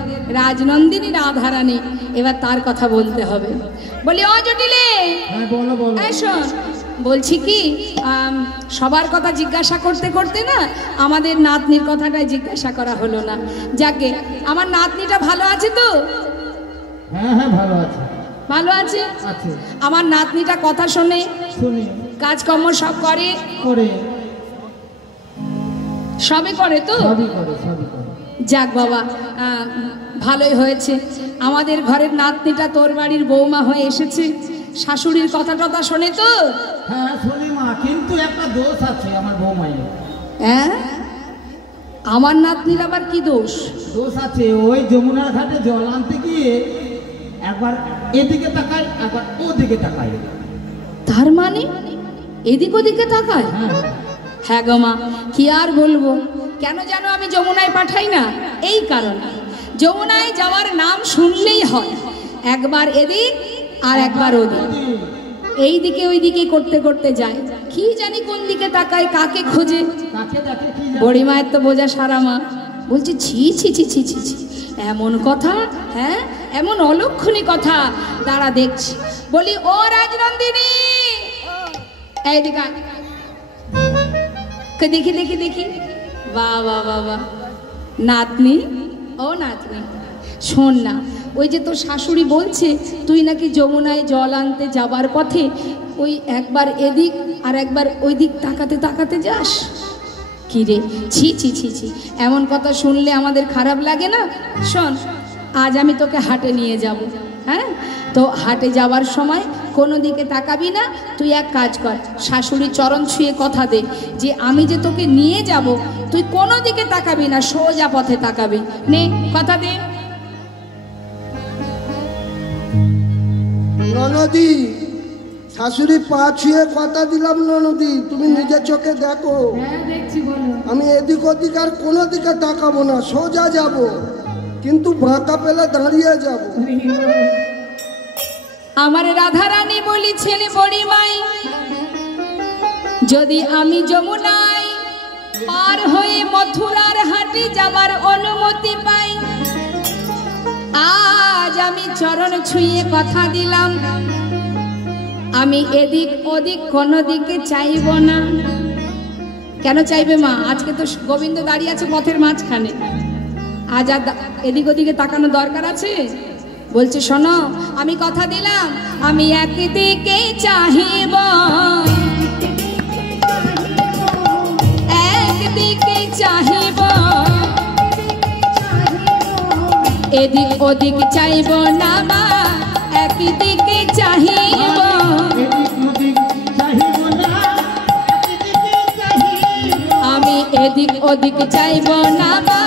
রাজনন্দিনী রাধারানী, এবার তার কথা বলতে হবে। বলি ও জটিলে, শোন, বলছি কি, সবার কথা জিজ্ঞাসা করতে করতে না আমাদের নাতনির কথাটাই জিজ্ঞাসা করা হলো না। যাকে আমার নাতনিটা ভালো আছে তো? হ্যাঁ হ্যাঁ, ভালো আছে। ভালো আছে? আমার নাতনিটা কথা শোনে, কাজকর্ম সব করে? সবই করে তো? যাক বাবা, ভালোই হয়েছে। আমাদের ঘরের নাতনিটা তোর বাড়ির বৌমা হয়ে এসেছে, শাশুড়ির কথা টথা শোনে তো? হ্যাঁ শুনি মা, কিন্তু একটা দোষ আছে আমার বৌমায়ের। হ্যাঁ, আমার নাতনির আবার কি দোষ? দোষ আছে, ওই যমুনার ঘাটে জল আনতে গিয়ে একবার এদিকে তাকায়, একবার ওদিকে তাকায়। তার মানে এদিক ওদিকে তাকায়? হ্যাঁ গো মা, কি আর বলবো। কেন জানো আমি যমুনায় পাঠাই না? এই কারণে, যমুনায় যাওয়ার নাম শুনলেই হয় একবার এদিক আর একবার ওদিক, এই দিকে ওই দিকে করতে করতে যায়। কি জানি কোন দিকে তাকায়, কাকে খোঁজে। বড়ি মায়ের তো বোঝা সারা মা। বলছি ছি ছি ছি ছি ছি ছি, এমন কথা? হ্যাঁ, এমন অলক্ষণী কথা। দাঁড়া দেখছি। বলি ও রাজনন্দিনী, এইদিকে দেখি দেখি দেখি। বাবা বাবা, নাতনি, ও নাতনি, শোন না, ওই যে তোর শাশুড়ি বলছে তুই নাকি যমুনায় জল আনতে যাবার পথে ওই একবার এদিক আর একবার ওই দিক তাকাতে তাকাতে যাস। কি রে, ছি ছি ছি ছি, এমন কথা শুনলে আমাদের খারাপ লাগে না? শোন, আজ আমি তোকে হাটে নিয়ে যাব। হ্যাঁ, তো হাটে যাওয়ার সময় কোনো দিকে তাকাবি না। তুই এক কাজ কর, শাশুড়ি চরণ ছুঁয়ে কথা দে যে আমি যে তোকে নিয়ে যাব, তুই কোনো দিকে তাকাবি না, সোজা পথে তাকাবি। নে, কথা দে। ননদি, শাশুড়ি পা ছুঁয়ে কথা দিলাম ননদি, তুমি নিজের চোখে দেখো। হ্যাঁ দেখছি, বলো। আমি এদিক ওদিক আর কোনো দিকে তাকাবো না, সোজা যাব, কিন্তু বাঁকা পেলে দাঁড়িয়ে যাব। আমার রাধারানী বলিছেন বড়িমাই, যদি আমি যমুনায় পার হয়ে মথুরার হাটে যাবার অনুমতি পাই, আজ আমি চরণ ছুঁয়ে কথা দিলাম, আমি এদিক ওদিক কোনো দিকে চাইব না। কেন চাইবে মা? আজকে তো গোবিন্দ দাঁড়িয়ে আছে পথের মাঝখানে, আজ আর এদিক ওদিকে তাকানো দরকার আছে? বলছে শোনো, আমি কথা দিলাম, আমি একদিকে চাহিব, একদিকে চাহিব, এদিক ওদিক চাইব না মা, একদিকে চাহিব, আমি এদিক ওদিক চাইব না মা,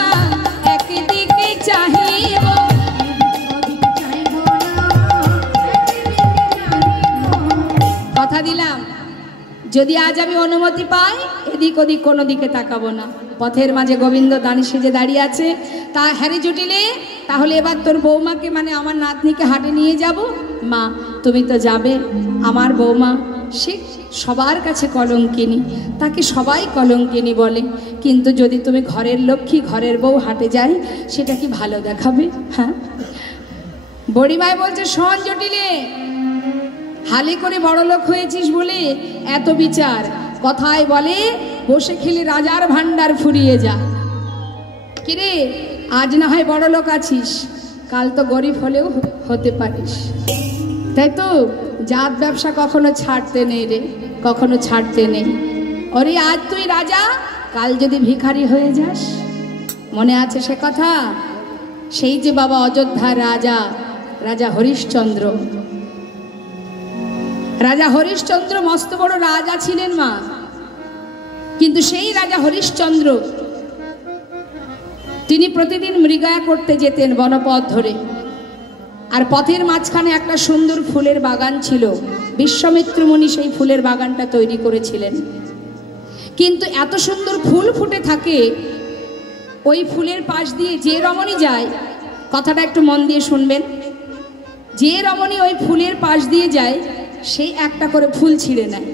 একদিকে চাহিব। কথা দিলাম, যদি আজ আমি অনুমতি পাই, এদিক ওদিক কোনো দিকে তাকাবো না। পথের মাঝে গোবিন্দ দানি সেজে দাঁড়িয়ে আছে। তা হ্যারে জুটিলে, তাহলে এবার তোর বৌমাকে মানে আমার নাতনিকে হাটে নিয়ে যাব। মা তুমি তো যাবে, আমার বৌমা সে সবার কাছে কলঙ্কিনী, তাকে সবাই কলঙ্কিনী বলে, কিন্তু যদি তুমি ঘরের লক্ষ্মী ঘরের বউ হাটে যাই, সেটা কি ভালো দেখাবে? হ্যাঁ। বড়িমাই বলছে শোন জটিলে, হালে করে বড় লোক হয়েছিস বলে এত বিচার, কথায় বলে বসে খেলে রাজার ভান্ডার ফুরিয়ে যা। কিরে, আজ না হয় বড় লোক আছিস, কাল তো গরিব হলেও হতে পারিস, তাই তো? জাত ব্যবসা কখনো ছাড়তে নেই রে, কখনো ছাড়তে নেই। ওরে আজ তুই রাজা, কাল যদি ভিখারি হয়ে যাস, মনে আছে সে কথা? সেই যে বাবা অযোধ্যার রাজা, রাজা হরিশ্চন্দ্র, রাজা হরিশ্চন্দ্র মস্ত বড় রাজা ছিলেন মা, কিন্তু সেই রাজা হরিশ্চন্দ্র তিনি প্রতিদিন মৃগয়া করতে যেতেন বনপথ ধরে, আর পথের মাঝখানে একটা সুন্দর ফুলের বাগান ছিল, বিশ্বামিত্র মুনি সেই ফুলের বাগানটা তৈরি করেছিলেন। কিন্তু এত সুন্দর ফুল ফুটে থাকে, ওই ফুলের পাশ দিয়ে যে রমণী যায়, কথাটা একটু মন দিয়ে শুনবেন, যে রমণী ওই ফুলের পাশ দিয়ে যায়, সেই একটা করে ফুল ছিঁড়ে নেয়।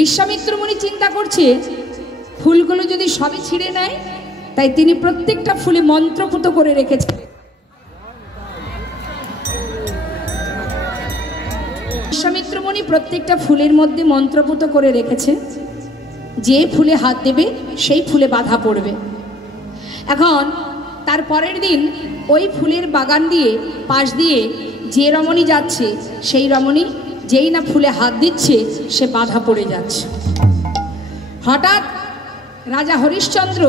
বিশ্বামিত্র মুনি চিন্তা করছে, ফুলগুলো যদি সবই ছিঁড়ে নেয়, তাই তিনি প্রত্যেকটা ফুলে মন্ত্রপুত করে রেখেছেন। বিশ্বামিত্র মুনি প্রত্যেকটা ফুলের মধ্যে মন্ত্রপুত করে রেখেছে, যে ফুলে হাত দেবে সেই ফুলে বাধা পড়বে। এখন তার পরের দিন ওই ফুলের বাগান দিয়ে পাশ দিয়ে যে রমণী যাচ্ছে, সেই রমণী যেই না ফুলে হাত দিচ্ছে, সে বাধা পড়ে যাচ্ছে। হঠাৎ রাজা হরিশ্চন্দ্র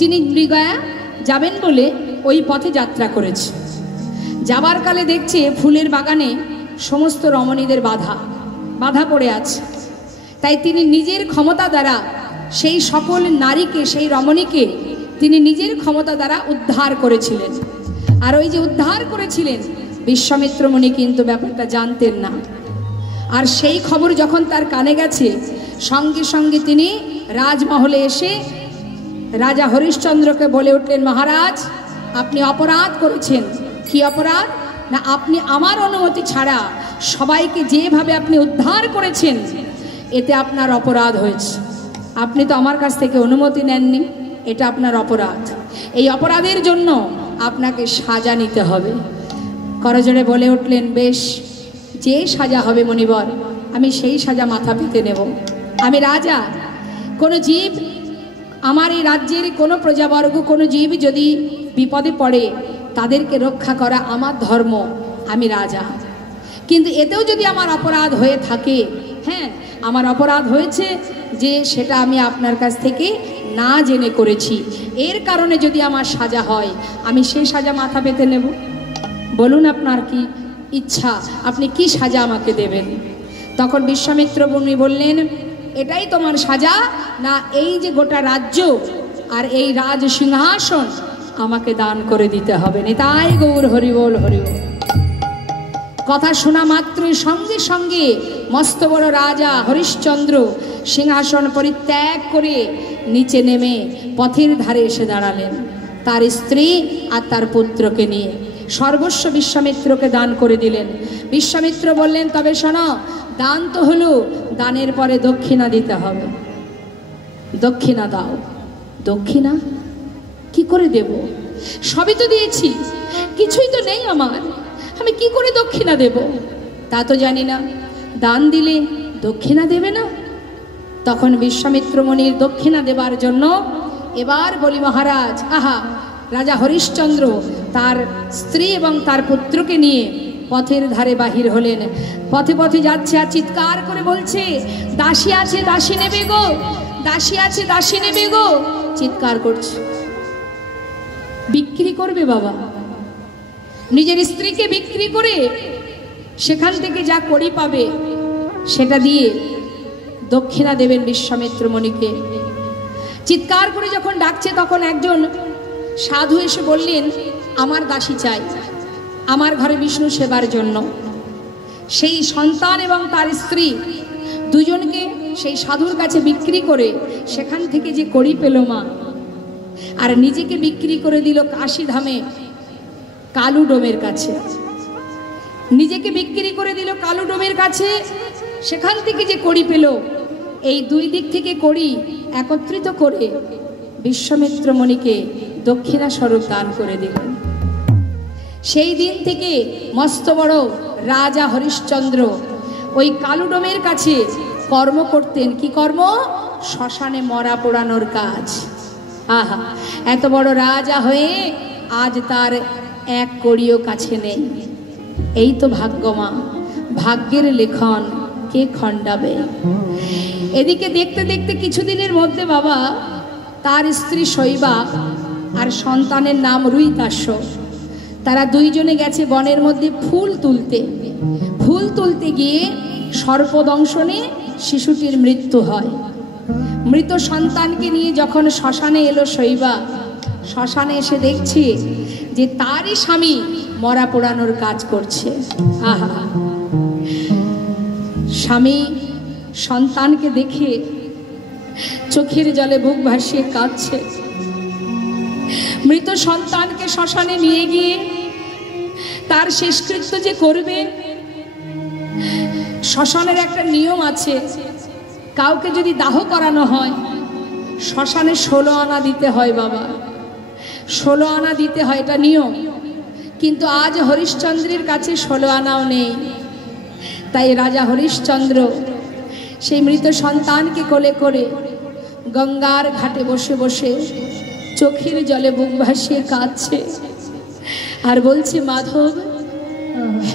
তিনি মৃগয়া যাবেন বলে ওই পথে যাত্রা করেছে। যাবার কালে দেখছে ফুলের বাগানে সমস্ত রমণীদের বাধা পড়ে আছে, তাই তিনি নিজের ক্ষমতা দ্বারা সেই সকল নারীকে, সেই রমণীকে তিনি নিজের ক্ষমতা দ্বারা উদ্ধার করেছিলেন। আর ওই যে উদ্ধার করেছিলেন, বিশ্বামিত্র মুনি কিন্তু ব্যাপারটা জানতেন না। আর সেই খবর যখন তার কানে গেছে, সঙ্গে সঙ্গে তিনি রাজমহলে এসে রাজা হরিশ্চন্দ্রকে বলে উঠলেন, মহারাজ আপনি অপরাধ করেছেন। কি অপরাধ? না, আপনি আমার অনুমতি ছাড়া সবাইকে যেভাবে আপনি উদ্ধার করেছেন, এতে আপনার অপরাধ হয়েছে। আপনি তো আমার কাছ থেকে অনুমতি নেননি, এটা আপনার অপরাধ। এই অপরাধের জন্য আপনাকে সাজা নিতে হবে। করজোড়ে বলে উঠলেন, বেশ, যে সাজা হবে মণিবর, আমি সেই সাজা মাথা পেতে নেব। আমি রাজা, কোনো জীব, আমার এই রাজ্যের কোনো প্রজাবর্গ, কোনো জীব যদি বিপদে পড়ে, তাদেরকে রক্ষা করা আমার ধর্ম, আমি রাজা। কিন্তু এতেও যদি আমার অপরাধ হয়ে থাকে, হ্যাঁ আমার অপরাধ হয়েছে যে সেটা আমি আপনার কাছ থেকে না জেনে করেছি, এর কারণে যদি আমার সাজা হয়, আমি সেই সাজা মাথা পেতে নেব। বলুন আপনার কি ইচ্ছা, আপনি কি সাজা আমাকে দেবেন? তখন বিশ্বামিত্র মুনি বললেন, এটাই তোমার সাজা না, এই যে গোটা রাজ্য আর এই রাজ সিংহাসন আমাকে দান করে দিতে হবে। নিতাই গৌর হরিবোল হরিবোল। কথা শোনা মাত্রই সঙ্গে সঙ্গে মস্ত বড় রাজা হরিশ্চন্দ্র সিংহাসন পরিত্যাগ করে নিচে নেমে পথের ধারে এসে দাঁড়ালেন তার স্ত্রী আর তার পুত্রকে নিয়ে। সর্বস্ব বিশ্বামিত্রকে দান করে দিলেন। বিশ্বামিত্র বললেন, তবে শোনো, দান তো হলো, দানের পরে দক্ষিণা দিতে হবে। দক্ষিণা দাও। দক্ষিণা কি করে দেব? সবই তো দিয়েছি, কিছুই তো নেই আমার, আমি কি করে দক্ষিণা দেব? তা তো জানি না। দান দিলে দক্ষিণা দেবে না? তখন বিশ্বামিত্র মুনির দক্ষিণা দেবার জন্য এবার বলি মহারাজ, আহা, রাজা হরিশ্চন্দ্র তার স্ত্রী এবং তার পুত্রকে নিয়ে পথের ধারে বাহির হলেন। পথে পথে যাচ্ছে আর চিৎকার করে বলছে, দাসী আছে দাসী নেবে গো, দাসী আছে দাসী নেবে গো, চিৎকার করছে। বিক্রি করবে বাবা, নিজের স্ত্রীকে বিক্রি করে সেখান থেকে যা কড়ি পাবে সেটা দিয়ে দক্ষিণা দেবেন বিশ্বামিত্র মুনিকে। চিৎকার করে যখন ডাকছে তখন একজন সাধু এসে বললেন, আমার দাসী চাই আমার ঘরে বিষ্ণু সেবার জন্য। সেই সন্তান এবং তার স্ত্রী দুজনকে সেই সাধুর কাছে বিক্রি করে সেখান থেকে যে কড়ি পেল মা, আর নিজেকে বিক্রি করে দিল কাশীধামে কালুডোমের কাছে। নিজেকে বিক্রি করে দিল কালুডোমের কাছে, সেখান থেকে যে কড়ি পেল, এই দুই দিক থেকে কড়ি একত্রিত করে বিশ্বামিত্র মুনিকে দক্ষিণা স্বরূপ দান করে দিলেন। সেই দিন থেকে মস্ত বড় রাজা হরিশ্চন্দ্র ওই কালুডোমের কাছে কর্ম করতেন। কি কর্ম? শ্মশানে মরা পোড়ানোর কাজ। আহা, এত বড় রাজা হয়ে আজ তার এক কড়িও কাছে নেই। এই তো ভাগ্যমা, ভাগ্যের লেখন কে খণ্ডাবে। এদিকে দেখতে দেখতে কিছুদিনের মধ্যে বাবা তার স্ত্রী শৈবা আর সন্তানের নাম রুইতাস্য, তারা দুইজনে গেছে বনের মধ্যে ফুল তুলতে। ফুল তুলতে গিয়ে সর্পদংশনে শিশুটির মৃত্যু হয়। মৃত সন্তানকে নিয়ে যখন শ্মশানে এলো শৈবা, শ্মশানে এসে দেখছে যে তারই স্বামী মরা পোড়ানোর কাজ করছে। আহা, স্বামী সন্তানকে দেখে চোখের জলে বুক ভাসিয়ে কাঁদছে। মৃত সন্তানকে শ্মশানে নিয়ে গিয়ে তার শেষকৃত্য যে করবে, শ্মশানের একটা নিয়ম আছে, কাউকে যদি দাহ করানো হয় শ্মশানে 16 আনা দিতে হয় বাবা, 16 আনা দিতে হয়, এটা নিয়ম। কিন্তু আজ হরিশ্চন্দ্রের কাছে 16 আনাও নেই। তাই রাজা হরিশ্চন্দ্র সেই মৃত সন্তানকে কোলে করে গঙ্গার ঘাটে বসে বসে চোখের জলে বুক ভাসিয়ে কাঁদছে আর বলছে, মাধব,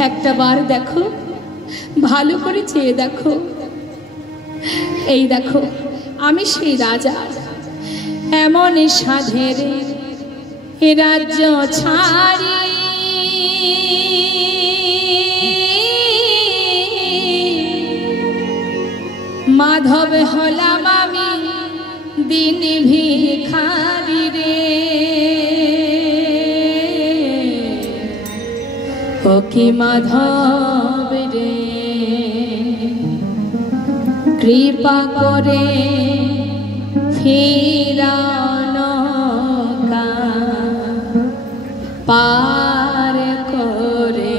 একটা বার দেখো, ভালো করে চেয়ে দেখো, এই দেখো আমি সেই রাজা, এমন সাধের রাজ্য ছাড়ি মাধব হলাম আমি দিন ভিখারি রে। ও কি মাধব রে, কৃপা করে ফিরানো পার করে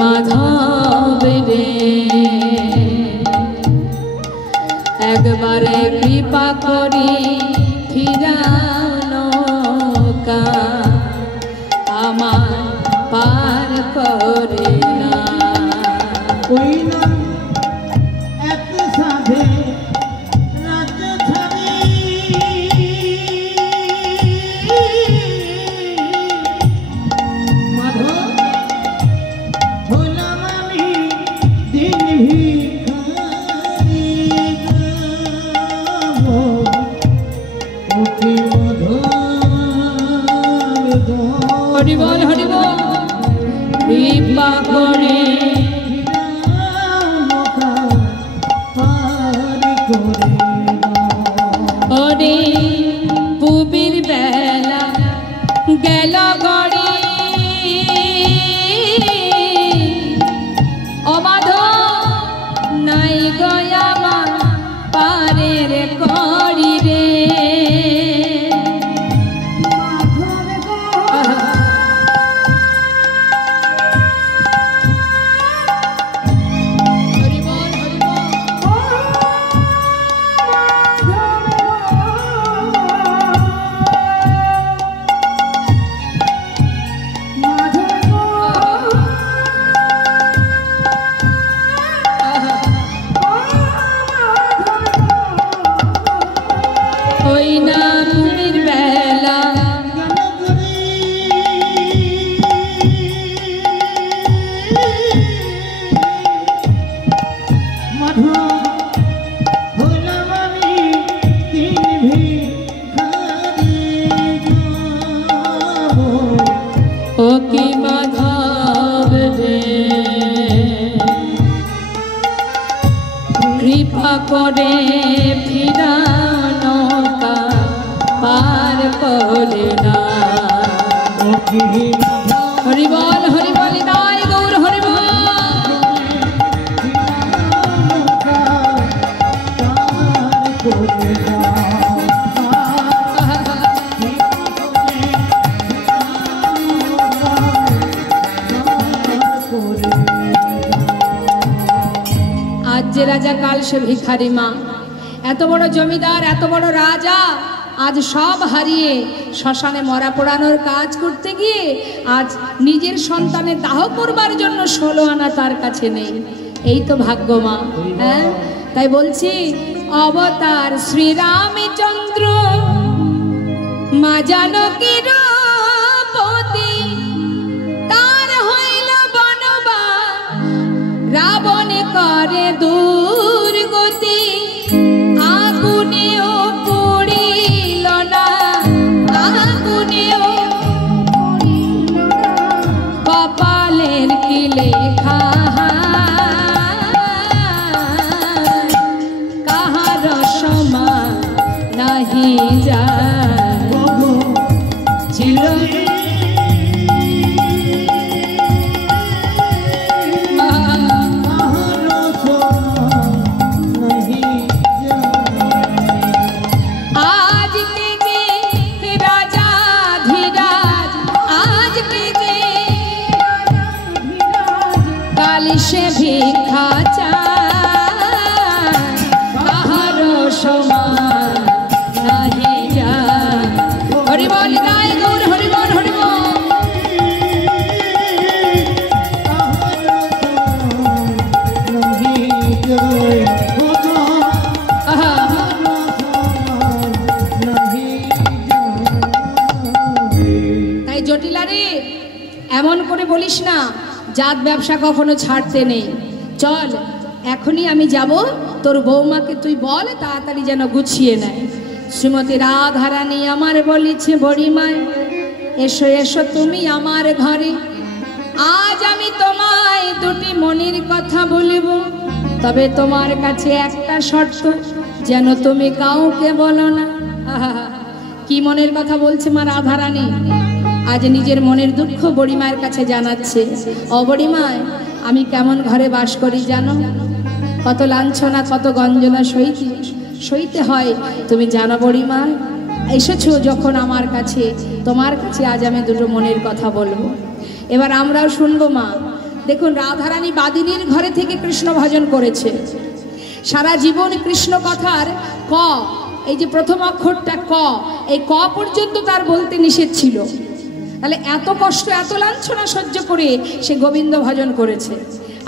মাধব রে, একবারে কৃপা করি ফিরানো আমার পার করে না। ওই না এক সাধে রাজ্য হরি বল কৃপা করে ওরে পুবির বেলা গেল গড়ি অবাধ নাই গয়ামা পারের করি রে কৃপা করে ফিরানো পার করে না হরি বল তাই গৌর হরি বল আজ যে রাজা কাল সে ভিখারি মা এত বড় জমিদার এত বড় রাজা আজ সব হারিয়ে শ্মশানে মরা পোড়ানোর কাজ করতে গিয়ে আজ নিজের সন্তানের দাহ করবার জন্য 16 আনা তার কাছে নেই এই তো ভাগ্য মা হ্যাঁ তাই বলছি অবতার শ্রীরামচন্দ্র মা জানকীর পতি তার হইল বনবাস রাবণ করে দুর্গতি আগুনেও পুড়িল না আগুনেও কপালের কি লেখা কাহার সমান নাহি যায় ছিল সে ভিক্ষা চায় কাহার সমান নাহি যায় হরি বল গায় গৌর হরি বল তাই জটিলা রে এমন করে বলিস না জাত ব্যবসা কখনো ছাড়তে নেই চল এখনই আমি যাব তোর বৌমাকে তুই বল তাড়াতাড়ি যেন গুছিয়ে নেয় শ্রীমতী রাধারানী আমার বলেছে বড়িমায় এসো এসো তুমি আমার ঘরে আজ আমি তোমায় দুটি মনের কথা বলিব তবে তোমার কাছে একটা শর্ত যেন তুমি কাউকে বলো না কি মনের কথা বলছে মা রাধারানী আজ নিজের মনের দুঃখ বড়িমায়ের কাছে জানাচ্ছে ও বড়িমায় আমি কেমন ঘরে বাস করি জানো কত লাঞ্ছনা কত গঞ্জনা সইতে হয় তুমি জানো বড়িমা এসেছো যখন আমার কাছে তোমার কাছে আজ আমি দুটো মনের কথা বলবো এবার আমরাও শুনবো মা দেখুন রাধারানী বাদিনীর ঘরে থেকে কৃষ্ণ ভজন করেছে সারা জীবন কৃষ্ণ কথার ক এই যে প্রথম অক্ষরটা ক এই ক পর্যন্ত তার বলতে নিষেধ ছিল তাহলে এত কষ্ট এত লাঞ্ছনা সহ্য করে সে গোবিন্দ ভজন করেছে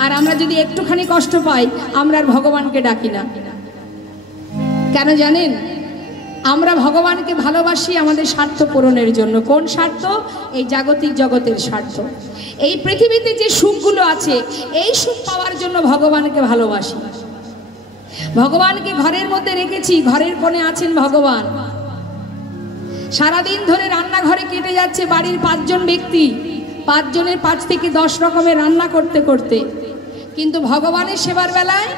আর আমরা যদি একটুখানি কষ্ট পাই আমরা আর ভগবানকে ডাকি না কেন জানেন আমরা ভগবানকে ভালোবাসি আমাদের স্বার্থ পূরণের জন্য কোন স্বার্থ এই জাগতিক জগতের স্বার্থ এই পৃথিবীতে যে সুখগুলো আছে এই সুখ পাওয়ার জন্য ভগবানকে ভালোবাসি ভগবানকে ঘরের মধ্যে রেখেছি ঘরের কোণে আছেন ভগবান সারাদিন ধরে রান্নাঘরে কেটে যাচ্ছে বাড়ির 5 জন ব্যক্তি, 5 জনের 5 থেকে 10 রকমের রান্না করতে করতে। কিন্তু ভগবানের সেবার বেলায়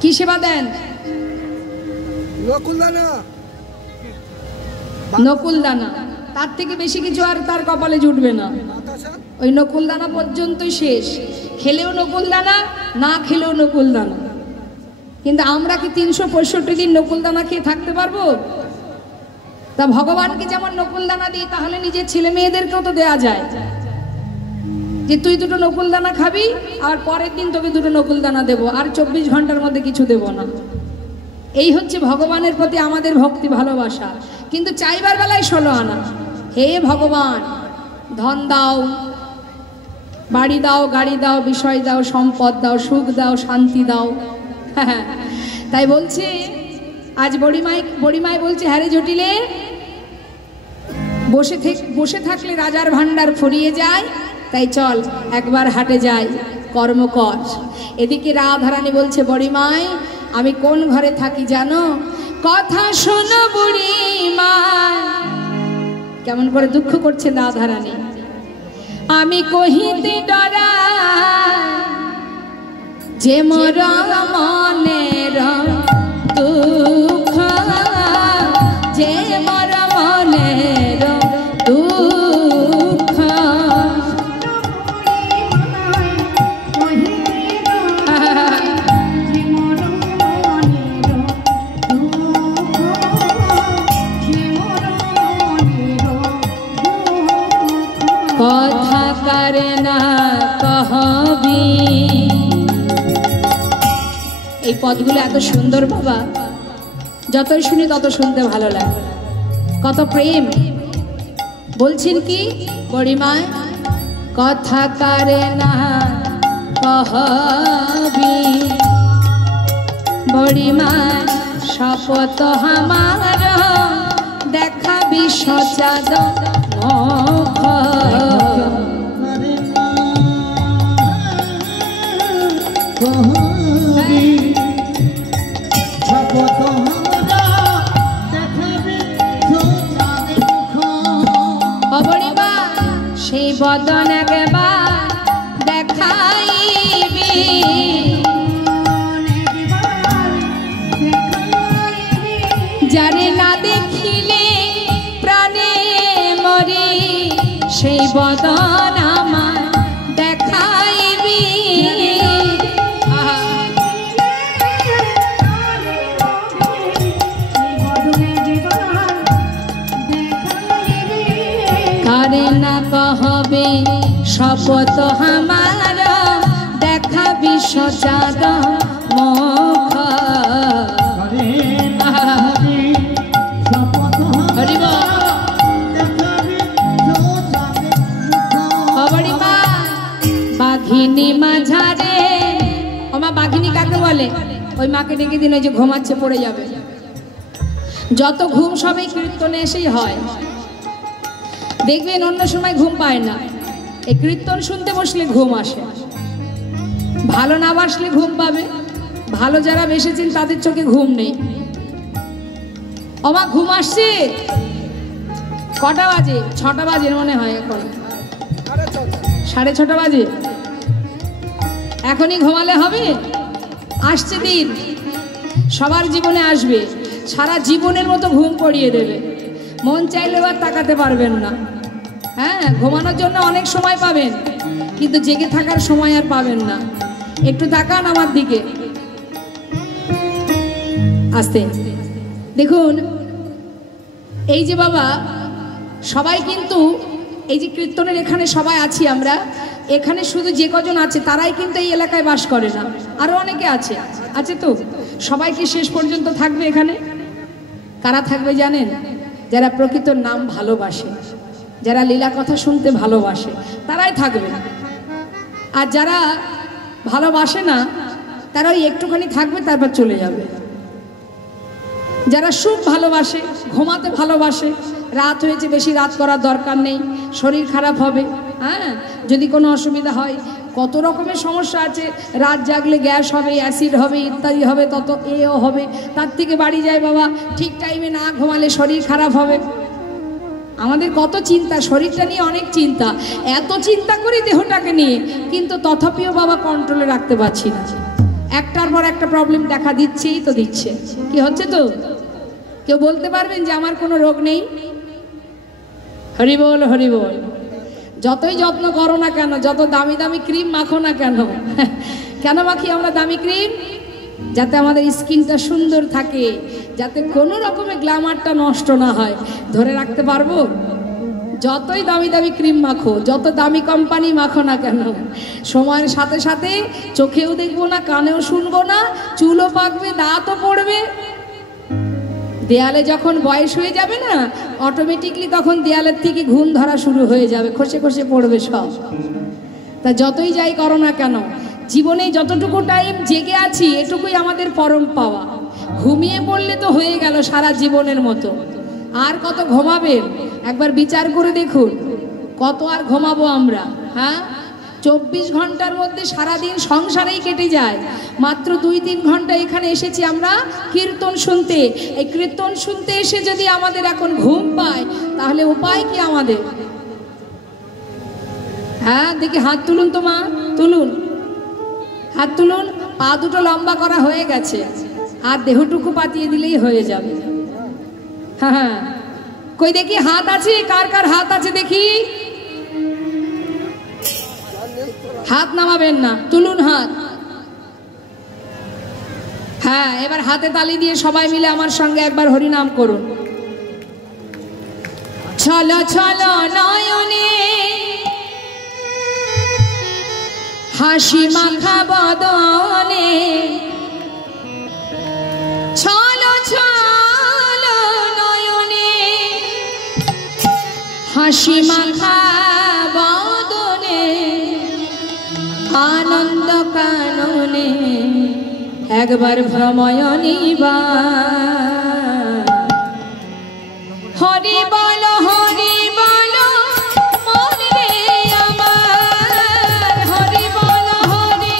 কি সেবা দেন? নকুলদানা। তার থেকে বেশি কিছু আর তার কপালে জুটবে না, ওই নকুলদানা পর্যন্তই শেষ। খেলেও নকুলদানা, না খেলেও নকুলদানা। কিন্তু আমরা কি 365 দিন নকুলদানা খেয়ে থাকতে পারবো? তা ভগবানকে যেমন নকুলদানা দিই, তাহলে নিজের ছেলে মেয়েদেরকেও তো দেয়া যায় যে তুই 2টো নকুলদানা খাবি, আর পরের দিন তোকে 2টো নকুলদানা দেবো, আর 24 ঘন্টার মধ্যে কিছু দেবো না। এই হচ্ছে ভগবানের প্রতি আমাদের ভক্তি ভালোবাসা। কিন্তু চাইবার বেলায় 16 আনা। হে ভগবান, ধন দাও, বাড়ি দাও, গাড়ি দাও, বিষয় দাও, সম্পদ দাও, সুখ দাও, শান্তি দাও। তাই বলছে আজ বড়িমাই বলছে, হ্যারে জটিলে, বসে থাকলে রাজার ভান্ডার ফুরিয়ে যায়, তাই চল একবার হাটে যাই, কর্ম কর। এদিকে রাধারানী বলছে, বড়িমাই আমি কোন ঘরে থাকি জানো? কথা শোনো বুড়িমাই। কেমন করে দুঃখ করছে রাধারানী। আমি কহিতে ডরা যে মোর মনের দুঃখ, যে মোর মনের দুঃখ। কথা করে না কহবি। এই পদগুলো এত সুন্দর বাবা, যতই শুনি তত শুনতে ভালো লাগে, কত প্রেম। বলছেন কি বড়িমায়, কথা করে না কহবি, বড়িমায় শপথ আমার দেখাবি সচাদ মুখ। সেই বদন একবার দেখাইবি, যারে না দেখিলে প্রাণে মরি, সেই বদন আমার দেখাইবি। কারে না কহবে শপথ আমার দেখাবি সচাদ মুখ। বাঘিনী মাঝারে, ও মা বাঘিনী কাকে বলে? ওই মাকে ডেকে দিন, ওই যে ঘুমাচ্ছে পড়ে যাবে। যত ঘুম সবই কীর্তনে এসেই হয়, দেখবেন অন্য সময় ঘুম পায় না, এই কীর্তন শুনতে বসলে ঘুম আসে। ভালো না বাসলে ঘুম পাবে, ভালো যারা বেসেছেন তাদের চোখে ঘুম নেই। ওমা ঘুম আসছে? কটা বাজে? 6টা বাজে মনে হয়, এখন 6:30 বাজে। এখনই ঘুমালে হবে? আসছে দিন, সবার জীবনে আসবে, সারা জীবনের মতো ঘুম পড়িয়ে দেবে। মন চাইলে আর তাকাতে পারবেন না। হ্যাঁ, ঘুমানোর জন্য অনেক সময় পাবেন, কিন্তু জেগে থাকার সময় আর পাবেন না। একটু তাকান আমার দিকে, আস্তে দেখুন। এই যে বাবা, সবাই কিন্তু এই যে কীর্তনের এখানে সবাই আছি আমরা, এখানে শুধু যে কজন আছে তারাই কিন্তু এই এলাকায় বাস করে না, আরো অনেকে আছে। আছে তো? সবাই কি শেষ পর্যন্ত থাকবে এখানে? কারা থাকবে জানেন? যারা প্রকৃত নাম ভালোবাসে, যারা লীলা কথা শুনতে ভালোবাসে, তারাই থাকবে। আর যারা ভালোবাসে না, তারা ওই একটুখানি থাকবে, তারপর চলে যাবে। যারা সুখ ভালোবাসে, ঘুমাতে ভালোবাসে, রাত হয়েছে, বেশি রাত করার দরকার নেই, শরীর খারাপ হবে, হ্যাঁ, যদি কোনো অসুবিধা হয় কত রকমের সমস্যা আছে, রাত জাগলে গ্যাস হবে, অ্যাসিড হবে, ইত্যাদি হবে, তত এও হবে। তার থেকে বাড়ি যায় বাবা ঠিক টাইমে না ঘুমালে শরীর খারাপ হবে। আমাদের কত চিন্তা, শরীরটা নিয়ে অনেক চিন্তা, এত চিন্তা করি দেহটাকে নিয়ে, কিন্তু তথাপিও বাবা কন্ট্রোলে রাখতে পারছি না। একটার পর একটা প্রবলেম দেখা দিচ্ছেই তো দিচ্ছে। কি হচ্ছে তো? কেউ বলতে পারবেন যে আমার কোনো রোগ নেই? হরি বল, হরি বল। যতই যত্ন করো না কেন, যত দামি দামি ক্রিম মাখো না কেন, কেন মাখি আমরা দামি ক্রিম? যাতে আমাদের স্কিনটা সুন্দর থাকে, যাতে কোনো রকমের গ্ল্যামারটা নষ্ট না হয়। ধরে রাখতে পারবো? যতই দামি দামি ক্রিম মাখো, যত দামি কোম্পানি মাখো না কেন, সময়ের সাথে সাথে চোখেও দেখবো না, কানেও শুনবো না, চুলও পাকবে, দাঁতও পড়বে। দেয়ালে যখন বয়স হয়ে যাবে না, অটোমেটিকলি তখন দেয়ালের থেকে ঘুম ধরা শুরু হয়ে যাবে, খসে খসে পড়বে সব। তা যতই যাই করো না কেন, জীবনে যতটুকু টাইম জেগে আছি এটুকুই আমাদের পরম পাওয়া। ঘুমিয়ে পড়লে তো হয়ে গেল সারা জীবনের মতো। আর কত ঘুমাবেন? একবার বিচার করে দেখুন, কত আর ঘুমাবো আমরা? হ্যাঁ, 24 ঘন্টার মধ্যে সারাদিন সংসারেই কেটে যায়। মাত্র 2-3 ঘন্টা এখানে এসেছি আমরা কীর্তন শুনতে। এই কীর্তন শুনতে এসে যদি আমাদের এখন ঘুম পায়, তাহলে উপায় কি আমাদের? হ্যাঁ, দেখি হাত তুলুন তো মা, তুলুন, হাত তুলুন। পা দুটো লম্বা করা হয়ে গেছে, আর দেহটুকু পাতিয়ে দিলেই হয়ে যাবে। হ্যাঁ হ্যাঁ, কই দেখি হাত আছে, কার কার হাত আছে দেখি? হাত নামাবেন না, তুলুন হাত। হ্যাঁ, এবার হাতে তালি দিয়ে সবাই মিলে আমার সঙ্গে একবার হরিনাম করুন। চলো চলো নয়নে হাসি মাখা বদনে, চলো চলো নয়নে হাসি মাখা বদনে, আনন্দ কাননে একবার ভ্রময়নী বা। হরি বল, হরি বল মন রে আমার, হরি বল, হরি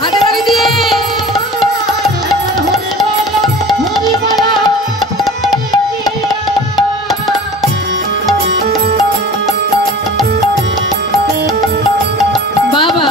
হাতে তালি দিয়ে বাবা।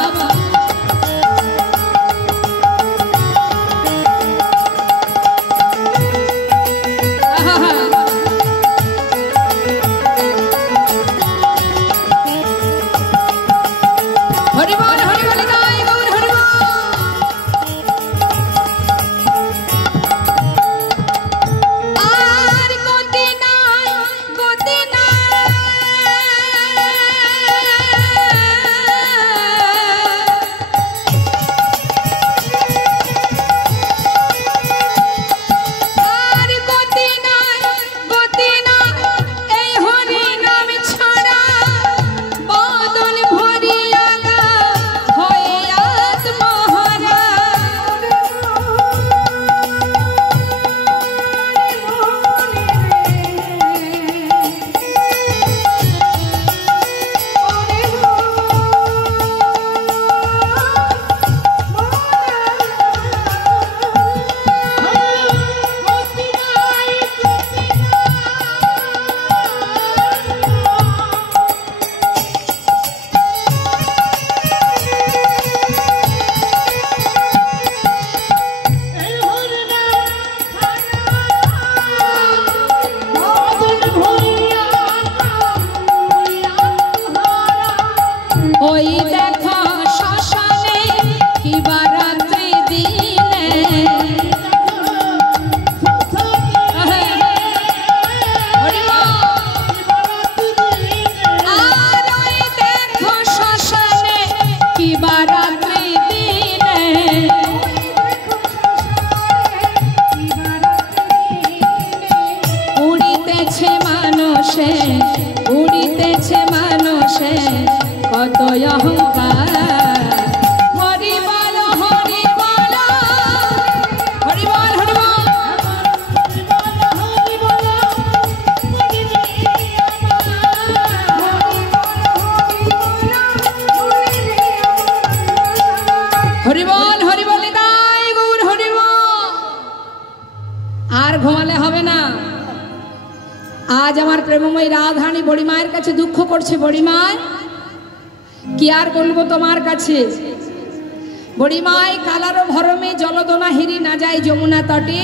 উড়িতেছে মানুষে কত অহংকার। হরি বল, হরি বল, হরি বল, হরি বল, হরি বল, হরি বল। আর ঘুমালে হবে না। আজ আমার প্রেমময়ী রাধারানী বড়ি মায়ের কাছে দুঃখ করছে। বড়ি মায়, কি আর বলবো তোমার কাছে। বড়ি মায় কালারো ভরমে জলদোনা হেরি না যায় যমুনা তটে,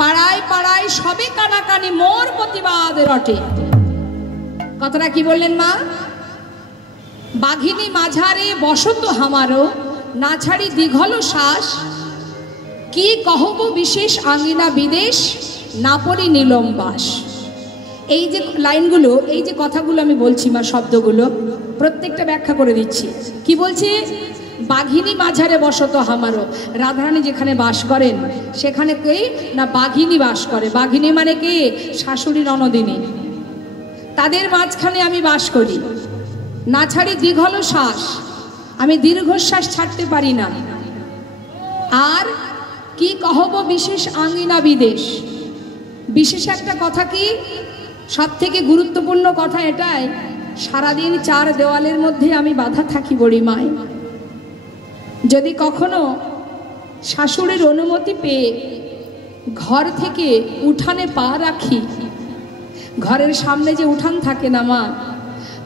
পাড়ায় পাড়ায় সবে কানাকানি মোর প্রতিবাদ রটে। কথাটা কি বললেন মা? বাঘিনী মাঝারে বসত হামারো, না ছাড়ি দীঘল শ্বাস, কি কহব বিশেষ আঙ্গিনা বিদেশ, না পড়ি নীলম বাস। এই যে লাইনগুলো, এই যে কথাগুলো আমি বলছি মা, শব্দগুলো প্রত্যেকটা ব্যাখ্যা করে দিচ্ছি। কি বলছে? বাঘিনী মাঝারে বসত হামারো, রাধারানী যেখানে বাস করেন সেখানে কে না বাঘিনী বাস করে। বাঘিনী মানে কে? শাশুড়ি ননদিনী। তাদের মাঝখানে আমি বাস করি। না ছাড়ি দীঘল শ্বাস, আমি দীর্ঘশ্বাস ছাড়তে পারি না। আর কি কহব বিশেষ আঙ্গিনা বিদেশ, বিশেষ একটা কথা কি, সব থেকে গুরুত্বপূর্ণ কথা এটাই, সারাদিন চার দেওয়ালের মধ্যে আমি বাধা থাকি বড়ি মায়। যদি কখনো শাশুড়ির অনুমতি পেয়ে ঘর থেকে উঠানে পা রাখি, ঘরের সামনে যে উঠান থাকে না মা,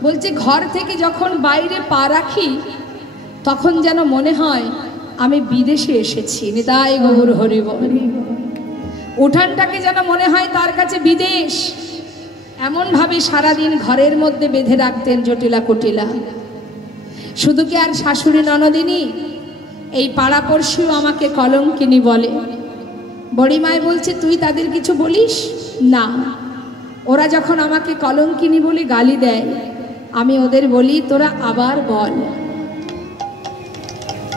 বলছে ঘর থেকে যখন বাইরে পা রাখি তখন যেন মনে হয় আমি বিদেশে এসেছি। নিতাই গৌর হরি বল। উঠানটাকে যেন মনে হয় তার কাছে বিদেশ। এমনভাবে সারাদিন ঘরের মধ্যে বেঁধে রাখতেন জটিলা কুটিলা। শুধু কি আর শাশুড়ি ননদিনী, এই পাড়াপড়শিও আমাকে কলঙ্কিনী বলে। বড়িমায় বলছে তুই তাদের কিছু বলিস না। ওরা যখন আমাকে কলঙ্কিনী বলে গালি দেয়, আমি ওদের বলি তোরা আবার বল।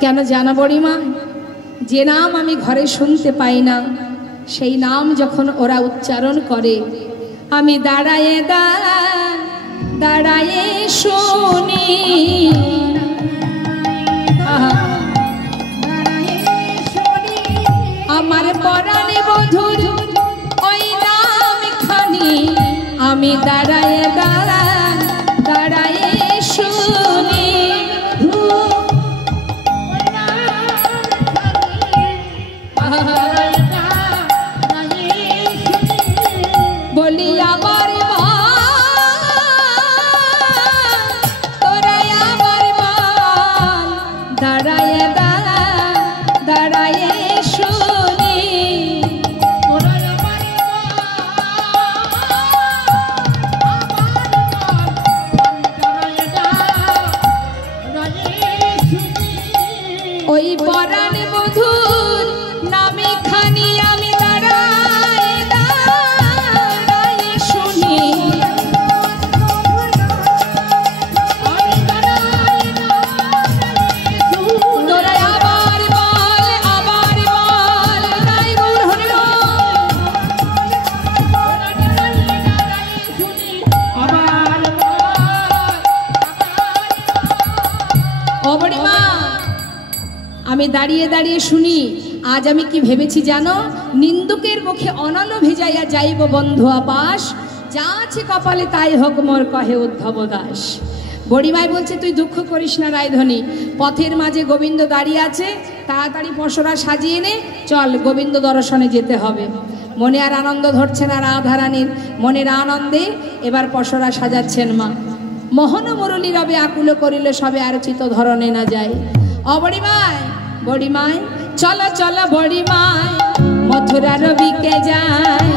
কেন জানা বড়িমা? যে নাম আমি ঘরে শুনতে পাই না, সেই নাম যখন ওরা উচ্চারণ করে, আমি দাঁড়ায়ে দাঁড়ায়ে শুনি। আমার পরাণে বধুর ওই নাম খানি, আমি দাঁড়ায়ে দাঁড়ায়ে শুনি। বলি আমার তোরা আমার দাঁড়ায়ে দাঁড়ায়ে শুনি। ওই পরাণ বধুর নামে খানি আমি দাঁড়ায়ে দাঁড়ায়ে শুনি। তোরা আবার বল তাই গৌর হরি বল। ও বড়িমা, আমি দাঁড়িয়ে দাঁড়িয়ে শুনি। আজ আমি কি ভেবেছি জানো? নিন্দুকের মুখে অনালো ভেজাইয়া যাইব বন্ধু আপাস, যা আছে কপালে তাই হোক মোর কহে উদ্ধব দাস। বড়িমাই বলছে তুই দুঃখ করিস না রায়ধনী, পথের মাঝে গোবিন্দ দাঁড়িয়ে আছে, তাড়াতাড়ি পশরা সাজিয়ে নে, চল গোবিন্দ দর্শনে যেতে হবে। মনে আর আনন্দ ধরছে না রাধারানীর, মনের আনন্দে এবার পশরা সাজাচ্ছেন মা। মোহন মুরলী রবে আকুল করিলে সবে আরচিত ধরনে না যায়। অবড়িমায় বড়িমায় চলো চলো বড়িমায় মথুরা রবিকে যায়,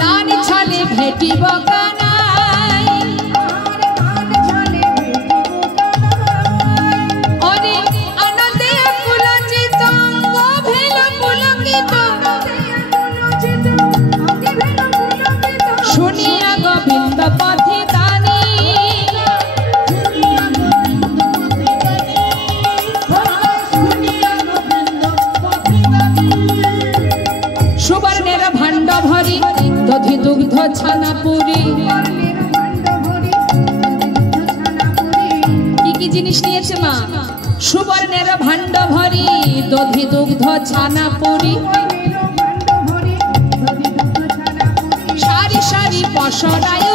দান ছলে ভেটিব কানাই, ওরে আনন্দে আকুল চিত অঙ্গ ভেল পুলকিত, শুনিয়া গোবিন্দ পথে দানি, সুবর্ণের ভাণ্ড ভরি দধি দুগ্ধ ছানা পুরি। কি কি জিনিস নিয়েছে মা? সুবর্ণের ভাণ্ড ভরি দধি দুগ্ধ ছানা পুরি, সারি সারি পশরায়